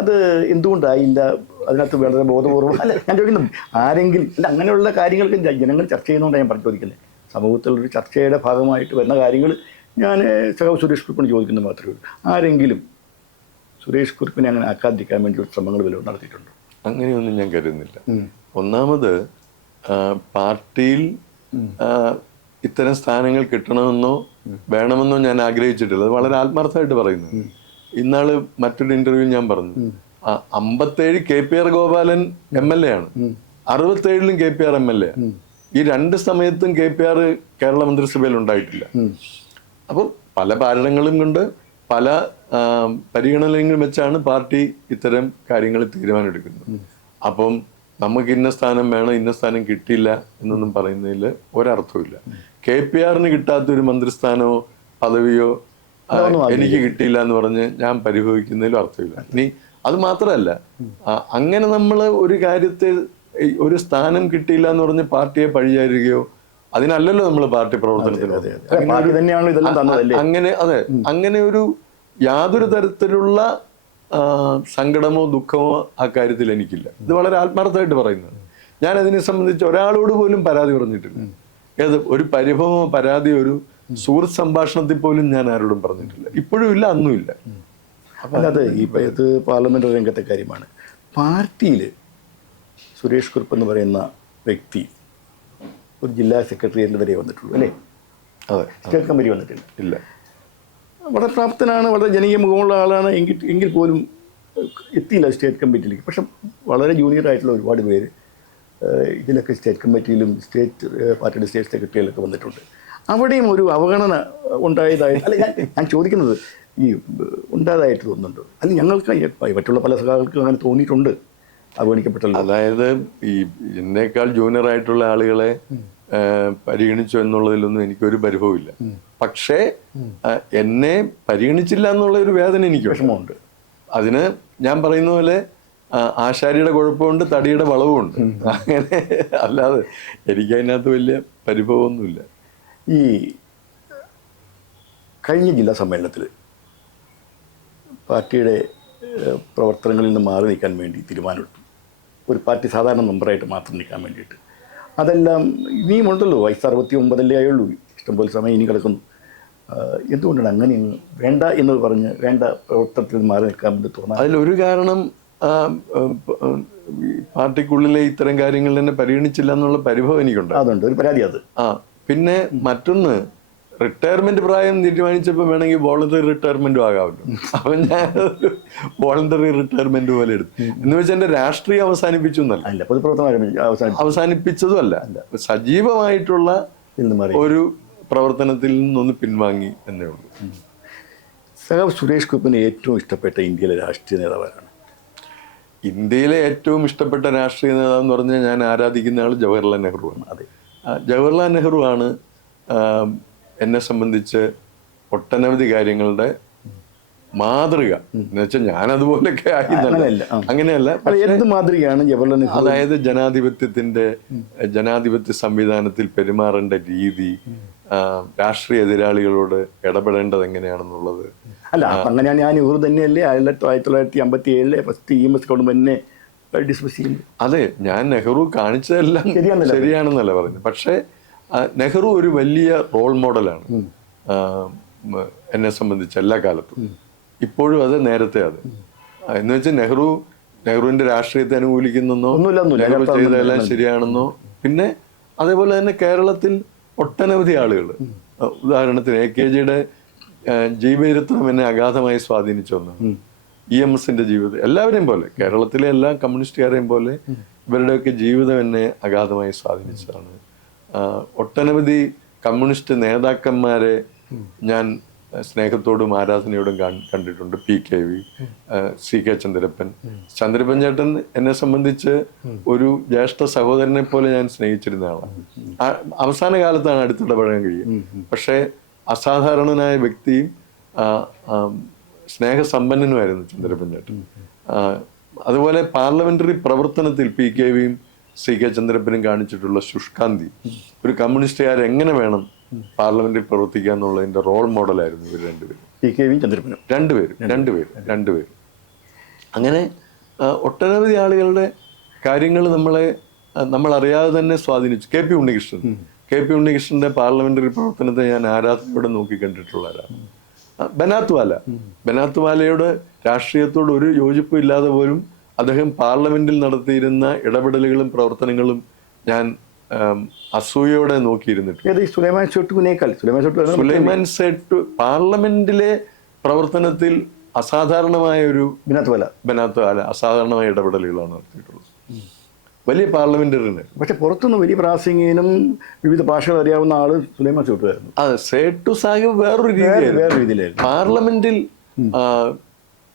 അത് എന്തുകൊണ്ടായില്ല? അതിനകത്ത് വളരെ ബോധപൂർവ്വം അല്ല ഞാൻ ചോദിക്കുന്നത്. ആരെങ്കിലും അല്ല, അങ്ങനെയുള്ള കാര്യങ്ങൾക്ക് ജനങ്ങൾ ചർച്ച ചെയ്യുന്നതുകൊണ്ടാണ് ഞാൻ പറഞ്ഞു ചോദിക്കുന്നത്. സമൂഹത്തിലൊരു ചർച്ചയുടെ ഭാഗമായിട്ട് വരുന്ന കാര്യങ്ങൾ ഞാൻ സുരേഷ് കുറുപ്പിന് ചോദിക്കുന്നത് മാത്രമേ ഉള്ളൂ. ആരെങ്കിലും സുരേഷ് കുറുപ്പിനെ അങ്ങനെ ആക്കാതിരിക്കാൻ വേണ്ടി ശ്രമങ്ങൾ വല്ലതും നടത്തിയിട്ടുണ്ടോ? അങ്ങനെയൊന്നും ഞാൻ കരുതുന്നില്ല. ഒന്നാമത് പാർട്ടിയിൽ ഇത്തരം സ്ഥാനങ്ങൾ കിട്ടണമെന്നോ വേണമെന്നോ ഞാൻ ആഗ്രഹിച്ചിട്ടില്ല. അത് വളരെ ആത്മാർത്ഥമായിട്ട് പറയുന്നു. ഇന്നാള് മറ്റൊരു ഇന്റർവ്യൂ ഞാൻ പറഞ്ഞു, 57 KPR ഗോപാലൻ MLA ആണ്, 67ലും KPR MLA. ഈ 2 സമയത്തും KPR കേരള മന്ത്രിസഭയിൽ ഉണ്ടായിട്ടില്ല. അപ്പം പല കാരണങ്ങളും കൊണ്ട് പല പരിഗണനകളും വെച്ചാണ് പാർട്ടി ഇത്തരം കാര്യങ്ങൾ തീരുമാനമെടുക്കുന്നത്. അപ്പം നമുക്ക് ഇന്ന സ്ഥാനം വേണം, ഇന്ന സ്ഥാനം കിട്ടിയില്ല എന്നൊന്നും പറയുന്നതിൽ ഒരർത്ഥമില്ല. KPRന് കിട്ടാത്തൊരു മന്ത്രിസ്ഥാനമോ പദവിയോ എനിക്ക് കിട്ടിയില്ല എന്ന് പറഞ്ഞ് ഞാൻ പരിഭവിക്കുന്നതിലും അർത്ഥമില്ല. ഇനി അത് മാത്രമല്ല, അങ്ങനെ നമ്മൾ ഒരു കാര്യത്തെ ഒരു സ്ഥാനം കിട്ടിയില്ല എന്ന് പറഞ്ഞ് പാർട്ടിയെ പഴിചാരുകയോ അതിനല്ലല്ലോ നമ്മൾ പാർട്ടി പ്രവർത്തനത്തിന് അങ്ങനെ ഒരു യാതൊരു തരത്തിലുള്ള സങ്കടമോ ദുഃഖമോ ആ കാര്യത്തിൽ എനിക്കില്ല. ഇത് വളരെ ആത്മാർത്ഥമായിട്ട് പറയുന്നത്. ഞാൻ അതിനെ സംബന്ധിച്ച് ഒരാളോട് പോലും പരാതി പറഞ്ഞിട്ടില്ല. ഏത് ഒരു പരിഭവമോ പരാതിയോ ഒരു സുഹൃത്ത് സംഭാഷണത്തിൽ പോലും ഞാൻ ആരോടും പറഞ്ഞിട്ടില്ല. ഇപ്പോഴും ഇല്ല, അന്നുമില്ല. അപ്പം അത് ഇത് പാർലമെന്റ് രംഗത്തെ കാര്യമാണ്. പാർട്ടിയിൽ സുരേഷ് കുറുപ്പ് എന്ന് പറയുന്ന വ്യക്തി ഒരു ജില്ലാ സെക്രട്ടേറിയറ്റിൽ വരെ വന്നിട്ടുള്ളൂ അല്ലേ? അതെ. സ്റ്റേറ്റ് കമ്മിറ്റി വന്നിട്ടില്ല. ഇല്ല. വളരെ പ്രാപ്തനാണ്, വളരെ ജനകീയ മുഖമുള്ള ആളാണ്. എങ്കിൽ പോലും എത്തിയില്ല സ്റ്റേറ്റ് കമ്മിറ്റിയിലേക്ക്. പക്ഷെ വളരെ ജൂനിയർ ആയിട്ടുള്ള ഒരുപാട് പേര് ഇതിലൊക്കെ സ്റ്റേറ്റ് കമ്മിറ്റിയിലും പാർട്ടിയുടെ സ്റ്റേറ്റ് സെക്രട്ടറിയിലൊക്കെ വന്നിട്ടുണ്ട്. അവിടെയും ഒരു അവഗണന ഉണ്ടായതായിട്ട് അല്ല ഞാൻ ചോദിക്കുന്നത്, ഈ ഉണ്ടായതായിട്ട് തോന്നുന്നുണ്ടോ? അല്ലെങ്കിൽ ഞങ്ങൾക്ക് മറ്റുള്ള പല സഖാക്കൾക്കും അങ്ങനെ തോന്നിയിട്ടുണ്ട് അവഗണിക്കപ്പെട്ടല്ലോ. അതായത് ഈ എന്നേക്കാൾ ജൂനിയർ ആയിട്ടുള്ള ആളുകളെ പരിഗണിച്ചു എന്നുള്ളതിലൊന്നും എനിക്കൊരു പരിഭവമില്ല. പക്ഷേ എന്നെ പരിഗണിച്ചില്ല എന്നുള്ള ഒരു വേദന എനിക്ക് വിഷമമുണ്ട്. അതിന് ഞാൻ പറയുന്ന പോലെ ആശാരിയുടെ കുഴപ്പമുണ്ട്, തടിയുടെ വളവുമുണ്ട്. അങ്ങനെ അല്ലാതെ എനിക്ക് അതിനകത്ത് വലിയ പരിഭവമൊന്നുമില്ല. ഈ കഴിഞ്ഞ ജില്ലാ സമ്മേളനത്തിൽ പാർട്ടിയുടെ പ്രവർത്തനങ്ങളിൽ നിന്ന് മാറി നിൽക്കാൻ വേണ്ടി തീരുമാനമെടുത്തു. ഒരു പാർട്ടി സാധാരണ മെമ്പറായിട്ട് മാത്രം നിൽക്കാൻ വേണ്ടിയിട്ട്. അതെല്ലാം ഇനിയും ഉണ്ടല്ലോ, വയസ്സ് 69 ആയുള്ളൂ, ഇഷ്ടംപോലെ സമയം ഇനി കിടക്കുന്നു. എന്തുകൊണ്ടാണ് അങ്ങനെ വേണ്ട എന്ന് പറഞ്ഞ് വേണ്ട പ്രവർത്തനത്തിൽ നിന്ന് മാറി നിൽക്കാൻ വേണ്ടി തോന്നാൻ? അതിലൊരു കാരണം പാർട്ടിക്കുള്ളിലെ ഇത്തരം കാര്യങ്ങൾ തന്നെ പരിഗണിച്ചില്ല എന്നുള്ള പരിഭവം എനിക്കുണ്ട്. അതുണ്ട്, ഒരു പരാതി അത്. പിന്നെ മറ്റൊന്ന്, റിട്ടയർമെന്റ് പ്രായം തീരുമാനിച്ചപ്പോൾ വേണമെങ്കിൽ വോളണ്ടറി റിട്ടയർമെന്റും ആകാമല്ലോ. അപ്പൊ ഞാൻ വോളണ്ടറി റിട്ടയർമെന്റ് പോലെ എടുത്തു. എന്ന് വെച്ചാൽ എന്റെ രാഷ്ട്രീയം അവസാനിപ്പിച്ചു എന്നല്ല, അവസാനിപ്പിച്ചതും അല്ല, സജീവമായിട്ടുള്ള ഒരു പ്രവർത്തനത്തിൽ നിന്നൊന്ന് പിൻവാങ്ങി എന്നേ ഉള്ളൂ. സഖാവ് സുരേഷ് കുറുപ്പിന് ഏറ്റവും ഇഷ്ടപ്പെട്ട ഇന്ത്യയിലെ രാഷ്ട്രീയ നേതാവാണ്? ഇന്ത്യയിലെ ഏറ്റവും ഇഷ്ടപ്പെട്ട രാഷ്ട്രീയ നേതാവ് എന്ന് പറഞ്ഞാൽ ഞാൻ ആരാധിക്കുന്ന ആൾ ജവഹർലാൽ നെഹ്റുവാണ്. അതെ, ജവഹർലാൽ നെഹ്റുവാണ് എന്നെ സംബന്ധിച്ച് ഒട്ടനവധി കാര്യങ്ങളുടെ മാതൃക എന്ന് വെച്ചാൽ ഞാൻ അതുപോലൊക്കെ അങ്ങനെയല്ല. അങ്ങനെയല്ല. അത് എന്ത് മാതൃകയാണ് ജവഹർലാൽ നെഹ്റു? അതായത് ജനാധിപത്യ സംവിധാനത്തിൽ പെരുമാറേണ്ട രീതി, രാഷ്ട്രീയ എതിരാളികളോട് ഇടപെടേണ്ടത് എങ്ങനെയാണെന്നുള്ളത്. അല്ല, അങ്ങനെയാണ് ഞാൻ നെഹ്റു തന്നെയല്ലേ 1957 ഫസ്റ്റ് EMS ഗവൺമെന്റിനെ ഡിസ്മിസ് ചെയ്യുന്നത്. അതെ, ഞാൻ നെഹ്റു കാണിച്ചതെല്ലാം ശരിയാണെന്നല്ല പറയുന്നത്. പക്ഷേ നെഹ്റു ഒരു വലിയ റോൾ മോഡലാണ് എന്നെ സംബന്ധിച്ച് എല്ലാ കാലത്തും. ഇപ്പോഴും അത്, നേരത്തെ അത്. എന്ന് വെച്ചാൽ നെഹ്റുവിന്റെ രാഷ്ട്രീയത്തെ അനുകൂലിക്കുന്നെന്നോ നെഹ്റു ചെയ്തതെല്ലാം ശരിയാണെന്നോ. പിന്നെ അതേപോലെ തന്നെ കേരളത്തിൽ ഒട്ടനവധി ആളുകൾ, ഉദാഹരണത്തിന് AKGയുടെ ജീവചരിത്രം എന്നെ അഗാധമായി സ്വാധീനിച്ച ഒന്നാണ്. EMSന്റെ ജീവിതം, എല്ലാവരെയും പോലെ, കേരളത്തിലെ എല്ലാ കമ്മ്യൂണിസ്റ്റുകാരെയും പോലെ ഇവരുടെയൊക്കെ ജീവിതം എന്നെ അഗാധമായി സ്വാധീനിച്ചതാണ്. ഒട്ടനവധി കമ്മ്യൂണിസ്റ്റ് നേതാക്കന്മാരെ ഞാൻ സ്നേഹത്തോടും ആരാധനയോടും കണ്ടിട്ടുണ്ട്. PKV, CK ചന്ദ്രപ്പൻ ചേട്ടൻ എന്നെ സംബന്ധിച്ച് ഒരു ജ്യേഷ്ഠ സഹോദരനെ പോലെ ഞാൻ സ്നേഹിച്ചിരുന്ന ആളാണ്. അവസാന കാലത്താണ് അടുത്തിടപഴകാൻ കഴിയും. പക്ഷേ അസാധാരണനായ വ്യക്തിയും സ്നേഹസമ്പന്നനുമായിരുന്നു ചന്ദ്രപ്പൻ ചേട്ടൻ. അതുപോലെ പാർലമെന്ററി പ്രവർത്തനത്തിൽ PKVയും CK ചന്ദ്രപ്പനും കാണിച്ചിട്ടുള്ള ശുഷ്കാന്തി, ഒരു കമ്മ്യൂണിസ്റ്റുകാർ എങ്ങനെ വേണം പാർലമെന്റിൽ പ്രവർത്തിക്കുക എന്നുള്ളതിന്റെ റോൾ മോഡലായിരുന്നു ഇവർ രണ്ടുപേരും. PKVയും ചന്ദ്രപ്പനും രണ്ടുപേരും. അങ്ങനെ ഒട്ടനവധി ആളുകളുടെ കാര്യങ്ങൾ നമ്മൾ അറിയാതെ തന്നെ സ്വാധീനിച്ചു. KP ഉണ്ണികൃഷ്ണന്റെ പാർലമെന്ററി പ്രവർത്തനത്തെ ഞാൻ ആരാധനയോടെ നോക്കി കണ്ടിട്ടുള്ള ആളാണ്. ബനാത്വാലയുടെ രാഷ്ട്രീയത്തോട് ഒരു യോജിപ്പും ഇല്ലാതെ പോലും അദ്ദേഹം പാർലമെന്റിൽ നടത്തിയിരുന്ന ഇടപെടലുകളും പ്രവർത്തനങ്ങളും ഞാൻ അസൂയയോടെ നോക്കിയിരുന്നിട്ടുണ്ട്. സുലൈമാൻ സേട്ട് പാർലമെന്റിലെ പ്രവർത്തനത്തിൽ അസാധാരണമായ ഒരു ബനാത്വാല അസാധാരണമായ ഇടപെടലുകളാണ് നടത്തിയിട്ടുള്ളത്. വലിയ പാർലമെന്ററിന്. പക്ഷെ പുറത്തുനിന്ന് വലിയ പ്രാസംഗികനും വിവിധ ഭാഷകൾ അറിയാവുന്ന ആള് സുലൈമാൻ സേട്ടുമായിരുന്നു. അതെ, സേട്ടു സാഹിബ് വേറൊരു രീതിയിലായിരുന്നു. പാർലമെന്റിൽ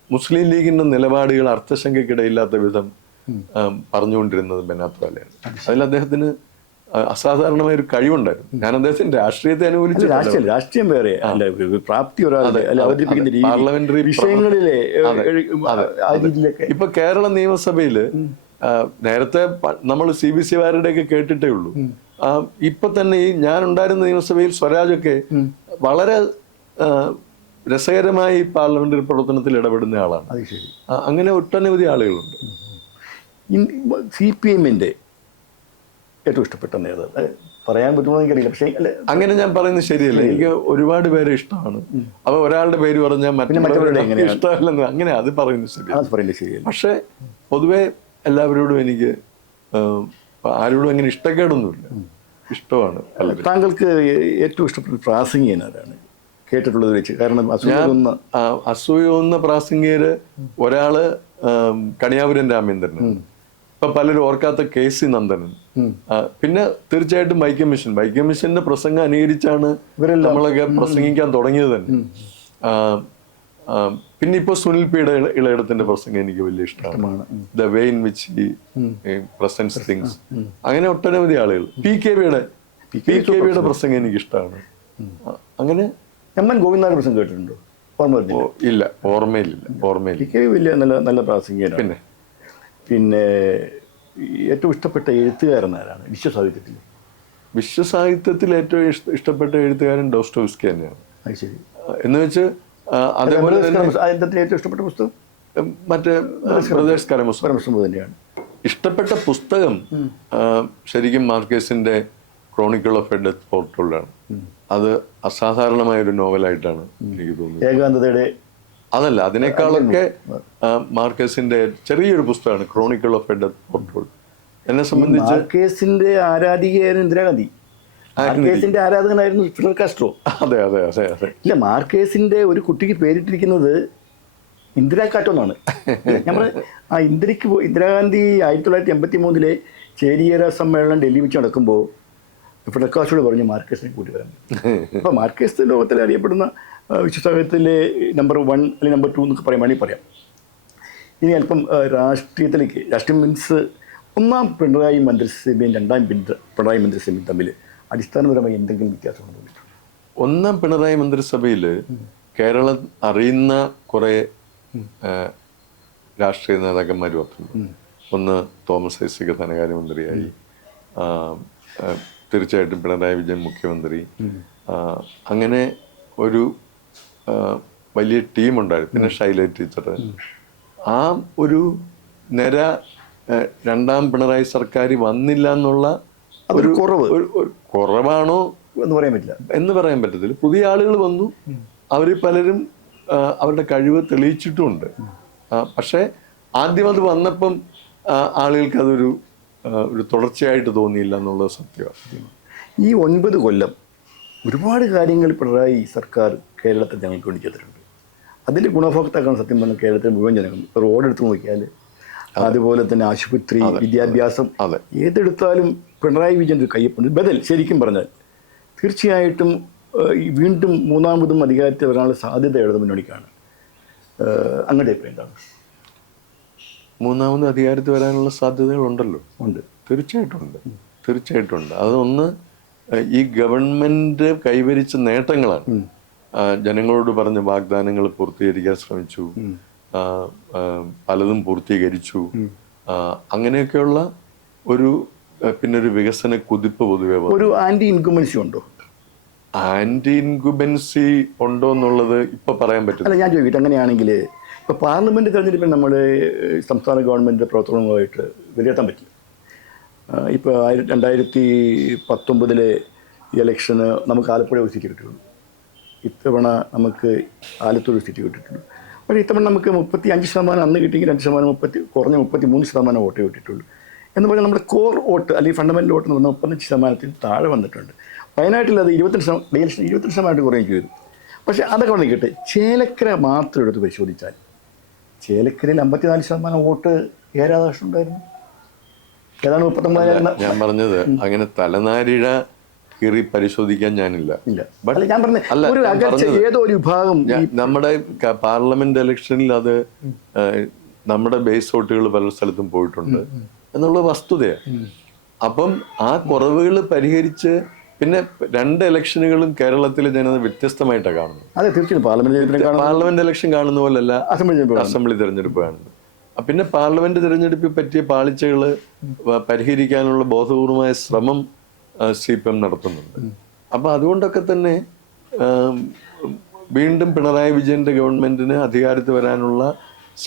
മുസ്ലിം ലീഗിന്റെ നിലപാടുകൾ അർത്ഥശങ്കയ്ക്കിടയില്ലാത്ത വിധം പറഞ്ഞുകൊണ്ടിരുന്നത് ബനാത്വാലയാണ്. അതിൽ അദ്ദേഹത്തിന് അസാധാരണമായ ഒരു കഴിവുണ്ടായിരുന്നു. ഞാൻ അദ്ദേഹത്തിന്റെ രാഷ്ട്രീയത്തെ അനുകൂലിച്ചു. രാഷ്ട്രീയം വേറെ, പ്രാപ്തി അവതരിപ്പിക്കുന്ന പാർലമെന്ററി വിഷയങ്ങളിലെ. ഇപ്പൊ കേരള നിയമസഭയില് നേരത്തെ നമ്മൾ CBC-വാരുടെ ഒക്കെ കേട്ടിട്ടേ ഉള്ളൂ. ഇപ്പൊ തന്നെ ഈ ഞാൻ ഉണ്ടായിരുന്ന നിയമസഭയിൽ സ്വരാജൊക്കെ വളരെ രസകരമായി പാർലമെന്ററി പ്രവർത്തനത്തിൽ ഇടപെടുന്ന ആളാണ്. അങ്ങനെ ഒട്ടനവധി ആളുകളുണ്ട്. CPM-ന്റെ ഏറ്റവും ഇഷ്ടപ്പെട്ട നേതാവ് പറയാൻ പറ്റുമോ എനിക്കറിയില്ല. പക്ഷേ അങ്ങനെ ഞാൻ പറയുന്നത് ശരിയല്ല. എനിക്ക് ഒരുപാട് പേരെ ഇഷ്ടമാണ്. അപ്പൊ ഒരാളുടെ പേര് പറഞ്ഞാൽ മറ്റുള്ളവരുടെ ഇഷ്ടമല്ലെന്ന് അങ്ങനെ അത് പറയുന്നത് ശരിയല്ല. പക്ഷെ പൊതുവെ എല്ലാവരോടും എനിക്ക് ആരോടും അങ്ങനെ ഇഷ്ടക്കേടൊന്നുമില്ല, ഇഷ്ടമാണ്. താങ്കൾക്ക് ഏറ്റവും ഇഷ്ടപ്പെട്ട പ്രാസംഗികൻ ആരാണ് കേട്ടിട്ടുള്ളത് വെച്ച്? കാരണം അസൂയൊന്ന പ്രാസംഗികര് ഒരാള് കണിയാപുരം രാമേന്ദ്രനാണ്. ഇപ്പൊ പലരും ഓർക്കാത്ത KC നന്ദനൻ. പിന്നെ തീർച്ചയായിട്ടും വൈക്കം മിഷന്റെ പ്രസംഗം അനുകരിച്ചാണ് നമ്മളൊക്കെ പ്രസംഗിക്കാൻ തുടങ്ങിയത് തന്നെ. പിന്നെ ഇപ്പൊ സുനിൽ പിയുടെ ഇളയിടത്തിന്റെ പ്രസംഗം എനിക്ക് വലിയ ഇഷ്ടമാണ്. The way in which he presents things. അങ്ങനെ ഒട്ടനവധി ആളുകൾ. PKVയുടെ പ്രസംഗം എനിക്ക് ഇഷ്ടമാണ്. അങ്ങനെ ഗോവിന്ദാന്റെ പ്രസംഗം കേട്ടിട്ടുണ്ടോ? ഇല്ല, ഓർമ്മയിലില്ല. PKV വലിയ നല്ല പ്രാസംഗികനാണ്. പിന്നെ ഏറ്റവും ഇഷ്ടപ്പെട്ട എഴുത്തുകാരൻ ആരാണ് വിശ്വസാഹിത്യത്തിൽ? ഏറ്റവും ഇഷ്ടപ്പെട്ട എഴുത്തുകാരൻ ഡോസ്റ്റോവ്സ്കി തന്നെയാണ്. അത് ശരി. എന്ന് വെച്ച് അതേപോലെ ഏറ്റവും ഇഷ്ടപ്പെട്ട പുസ്തകം മറ്റേ ബ്രദേഴ്സ് കരമസോവ് തന്നെയാണ്. ഇഷ്ടപ്പെട്ട പുസ്തകം ശരിക്കും മാർക്കേസിന്റെ ക്രോണിക്കിൾ ഓഫ് എ ഡെത്ത് ഫോർട്ടോളാണ്. അത് അസാധാരണമായ ഒരു നോവലായിട്ടാണ് എനിക്ക് തോന്നുന്നത്. ഏകാന്തതയുടെ അതല്ല, അതിനേക്കാളൊക്കെ മാർക്കേസിന്റെ ചെറിയൊരു പുസ്തകമാണ് chronicle of a death foretold. എന്നെ സംബന്ധിച്ച് മാർക്കേസിന്റെ ആരാധികയായിരുന്നു ഇന്ദിരാഗാന്ധി. മാർക്കേസിന്റെ ആരാധകനായിരുന്നു ഫിഡൽ കാസ്ട്രോ. അതെ. ഇല്ല, മാർക്കേസിന്റെ ഒരു കുട്ടിക്ക് പേരിട്ടിരിക്കുന്നത് ഇന്ദിരാ കാറ്റോ എന്നാണ്. നമ്മൾ ഇന്ദിരാഗാന്ധി 1983 ചേരിയേര സമ്മേളനം ഡൽഹി വെച്ച് നടക്കുമ്പോൾ ഫിഡൽ കാസ്ട്രോയോട് പറഞ്ഞു മാർക്കേസിനെ കൂട്ടി വരാൻ. അപ്പോൾ മാർക്കേസ് ലോകത്തിൽ അറിയപ്പെടുന്ന വിശ്വസാഹിത്യത്തിലെ നമ്പർ 1 അല്ലെങ്കിൽ നമ്പർ 2 എന്നൊക്കെ വേണമെങ്കിൽ പറയാം. ഇനി അല്പം രാഷ്ട്രീയം മീൻസ് ഒന്നാം പിണറായി മന്ത്രിസഭയും രണ്ടാം പിണറായി മന്ത്രിസഭയും തമ്മിൽ അടിസ്ഥാനപരമായി എന്തെങ്കിലും വ്യത്യാസം തോന്നിയിട്ടുണ്ട്? ഒന്നാം പിണറായി മന്ത്രിസഭയിൽ കേരളം അറിയുന്ന കുറേ രാഷ്ട്രീയ നേതാക്കന്മാർ വന്നിട്ടുണ്ട്. ഒന്ന് തോമസ് ഐസക് ധനകാര്യമന്ത്രിയായി, തീർച്ചയായിട്ടും പിണറായി വിജയൻ മുഖ്യമന്ത്രി, അങ്ങനെ ഒരു വലിയ ടീമുണ്ടായിരുന്നു. പിന്നെ ശൈല ടീച്ചർ. ആ ഒരു നിര രണ്ടാം പിണറായി സർക്കാർ വന്നില്ല എന്നുള്ള ഒരു കുറവാണോ എന്ന് പറയാൻ പറ്റത്തില്ല. പുതിയ ആളുകൾ വന്നു, അവർ പലരും അവരുടെ കഴിവ് തെളിയിച്ചിട്ടുമുണ്ട്. പക്ഷെ ആദ്യം അത് വന്നപ്പം ആളുകൾക്ക് അതൊരു തുടർച്ചയായിട്ട് തോന്നിയില്ല എന്നുള്ളത് സത്യമാണ്. ഈ 9 കൊല്ലം ഒരുപാട് കാര്യങ്ങൾ പിണറായി സർക്കാർ കേരളത്തെ ജനങ്ങൾക്ക് വേണ്ടി ചെയ്തിട്ടുണ്ട്. അതിൻ്റെ ഗുണഭോക്താക്കളാണ് സത്യം പറഞ്ഞാൽ കേരളത്തിലെ മുഴുവൻ ജനങ്ങൾ. റോഡ് എടുത്ത് നോക്കിയാൽ, അതുപോലെ തന്നെ ആശുപത്രി, വിദ്യാഭ്യാസം, ഏതെടുത്താലും പിണറായി വിജയൻ്റെ ഒരു കയ്യൊപ്പുണ്ട്. ബദൽ ശരിക്കും പറഞ്ഞാൽ തീർച്ചയായിട്ടും വീണ്ടും മൂന്നാമതും അധികാരത്തിൽ വരാനുള്ള സാധ്യത ഇടത് മുന്നണിക്കാണ്. അങ്ങയുടെ അഭിപ്രായം എന്താണ്? മൂന്നാമത് അധികാരത്തിൽ വരാനുള്ള സാധ്യതകളുണ്ടല്ലോ. ഉണ്ട്, തീർച്ചയായിട്ടും ഉണ്ട്. അതൊന്ന് ഈ ഗവൺമെന്റ് കൈവരിച്ച നേട്ടങ്ങളാണ്. ജനങ്ങളോട് പറഞ്ഞ വാഗ്ദാനങ്ങൾ പൂർത്തീകരിക്കാൻ ശ്രമിച്ചു, പലതും പൂർത്തീകരിച്ചു. അങ്ങനെയൊക്കെയുള്ള ഒരു വികസന കുതിപ്പ് പൊതുവെ. ഒരു ആന്റി ഇൻകുംബൻസി ഉണ്ടോ? ആന്റി ഇൻകുബൻസി ഉണ്ടോ എന്നുള്ളത് ഇപ്പൊ പറയാൻ പറ്റില്ല. ഞാൻ ചോദിക്കട്ടെ, അങ്ങനെയാണെങ്കിൽ ഇപ്പൊ പാർലമെന്റ് തെരഞ്ഞെടുപ്പിൽ നമ്മൾ സംസ്ഥാന ഗവൺമെന്റിന്റെ പ്രവർത്തനവുമായിട്ട് വിലയിരുത്താൻ പറ്റില്ല. ഇപ്പോൾ 2019 ഇലക്ഷന് നമുക്ക് ആലപ്പുഴ ഒരു സീറ്റ് കിട്ടിയുള്ളൂ. ഇത്തവണ നമുക്ക് ആലത്തൂർ സീറ്റ് കിട്ടിയിട്ടുള്ളൂ. പക്ഷേ ഇത്തവണ നമുക്ക് 35% അന്ന് കിട്ടിയെങ്കിൽ 2% കുറഞ്ഞ 33% വോട്ടേ കിട്ടിയിട്ടുള്ളൂ. എന്ന് പറഞ്ഞാൽ നമ്മുടെ കോർ വോട്ട് അല്ലെങ്കിൽ ഫണ്ടമെൻ്റൽ വോട്ട് എന്ന് പറഞ്ഞാൽ 35% താഴെ വന്നിട്ടുണ്ട്. വയനാട്ടിൽ അത് 22% കുറയുകയും ചെയ്തു. പക്ഷേ അതൊക്കെ നിൽക്കട്ടെ, ചേലക്കര മാത്രം എടുത്ത് പരിശോധിച്ചാൽ ചേലക്കരയിൽ 54% വോട്ട് രാധാകൃഷ്ണൻ ഉണ്ടായിരുന്നു. ഏതാണ് 39. ഞാൻ പറഞ്ഞത് അങ്ങനെ തലനാരിഴ കീറി പരിശോധിക്കാൻ ഞാനില്ല. ഞാൻ പറഞ്ഞത് ഏതോ ഒരു വിഭാഗം നമ്മുടെ പാർലമെന്റ് ഇലക്ഷനിൽ അത് നമ്മുടെ ബേസ് വോട്ടുകൾ പല സ്ഥലത്തും പോയിട്ടുണ്ട് എന്നുള്ള വസ്തുതയാണ്. അപ്പം ആ കുറവുകൾ പരിഹരിച്ച് പിന്നെ 2 ഇലക്ഷനുകളും കേരളത്തിലെ ജനത വ്യത്യസ്തമായിട്ടാണ് കാണുന്നത്. അതെ, തീർച്ചയായും പാർലമെന്റ് ഇലക്ഷൻ കാണുന്ന പോലല്ല അസംബ്ലി തെരഞ്ഞെടുപ്പ് കാണുന്നത്. പിന്നെ പാർലമെന്റ് തെരഞ്ഞെടുപ്പിൽ പറ്റിയ പാളിച്ചകൾ പരിഹരിക്കാനുള്ള ബോധപൂർവമായ ശ്രമം CPM നടത്തുന്നുണ്ട്. അപ്പൊ അതുകൊണ്ടൊക്കെ തന്നെ വീണ്ടും പിണറായി വിജയന്റെ ഗവൺമെന്റിന് അധികാരത്തിൽ വരാനുള്ള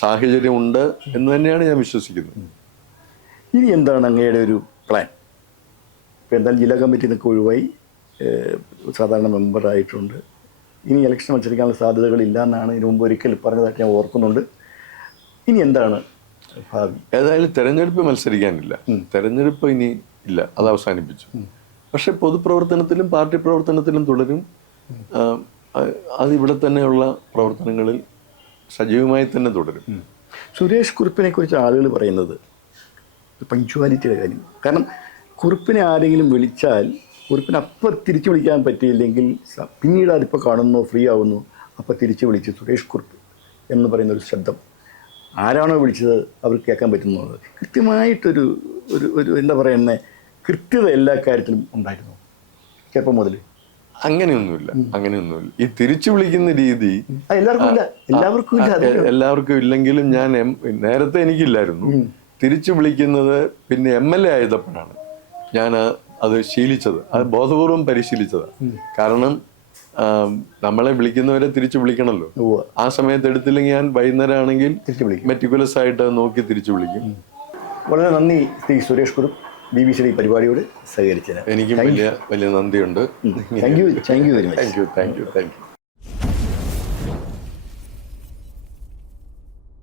സാഹചര്യം ഉണ്ട് എന്ന് തന്നെയാണ് ഞാൻ വിശ്വസിക്കുന്നത്. ഇനി എന്താണ് അങ്ങയുടെ ഒരു പ്ലാൻ? ഇപ്പോൾ എന്തായാലും ജില്ലാ കമ്മിറ്റി നിന്നൊക്കെ ഒഴിവായി, സാധാരണ മെമ്പറായിട്ടുണ്ട്. ഇനി ഇലക്ഷൻ മത്സരിക്കാനുള്ള സാധ്യതകളില്ല എന്നാണ് ഇതിനു മുമ്പ് ഒരിക്കൽ പറഞ്ഞതായിട്ട് ഞാൻ ഓർക്കുന്നുണ്ട്. ഇനി എന്താണ് ഭാവി? ഏതായാലും തെരഞ്ഞെടുപ്പ് മത്സരിക്കാനില്ല, തെരഞ്ഞെടുപ്പ് ഇനി ഇല്ല, അത് അവസാനിപ്പിച്ചു. പക്ഷെ പൊതുപ്രവർത്തനത്തിലും പാർട്ടി പ്രവർത്തനത്തിലും തുടരും. അത് ഇവിടെ തന്നെയുള്ള പ്രവർത്തനങ്ങളിൽ സജീവമായി തന്നെ തുടരും. സുരേഷ് കുറുപ്പിനെ കുറിച്ച് ആളുകൾ പറയുന്നത് പഞ്ച്വാലിറ്റിയുടെ കാര്യം. കാരണം കുറുപ്പിനെ ആരെങ്കിലും വിളിച്ചാൽ കുറുപ്പിനെ അപ്പം തിരിച്ചു വിളിക്കാൻ പറ്റിയില്ലെങ്കിൽ പിന്നീട് അതിപ്പോൾ കാണുന്നു, ഫ്രീ ആവുന്നു, അപ്പം തിരിച്ചു വിളിച്ച് സുരേഷ് കുറുപ്പ് എന്ന് പറയുന്നൊരു ശബ്ദം ആരാണോ വിളിച്ചത് അവർക്ക് കേൾക്കാൻ പറ്റുന്നത്. കൃത്യമായിട്ടൊരു ഒരു എന്താ പറയുന്നത്, കൃത്യത എല്ലാ കാര്യത്തിലും ഉണ്ടായിരുന്നു ചെറുപ്പം മുതൽ. അങ്ങനെയൊന്നുമില്ല. ഈ തിരിച്ചു വിളിക്കുന്ന രീതി എല്ലാവർക്കും ഇല്ലെങ്കിലും ഞാൻ നേരത്തെ എനിക്കില്ലായിരുന്നു. തിരിച്ചു വിളിക്കുന്നത് പിന്നെ MLA ആയതപ്പോഴാണ് ഞാൻ അത് ശീലിച്ചത്, അത് ബോധപൂർവം പരിശീലിച്ചതാണ്. കാരണം നമ്മളെ വിളിക്കുന്നവരെ തിരിച്ചു വിളിക്കണമല്ലോ. ആ സമയത്ത് എടുത്തില്ലെങ്കിൽ ഞാൻ വൈകുന്നേരം ആണെങ്കിൽ മെറ്റിക്കുലസ് ആയിട്ട് നോക്കി തിരിച്ചു വിളിക്കും. വളരെ നന്ദി ശ്രീ സുരേഷ് കുറുപ്പ്, BBC പരിപാടിയോട് സഹകരിച്ചത്. എനിക്കും വലിയ നന്ദിയുണ്ട്. Thank you very much. Thank you.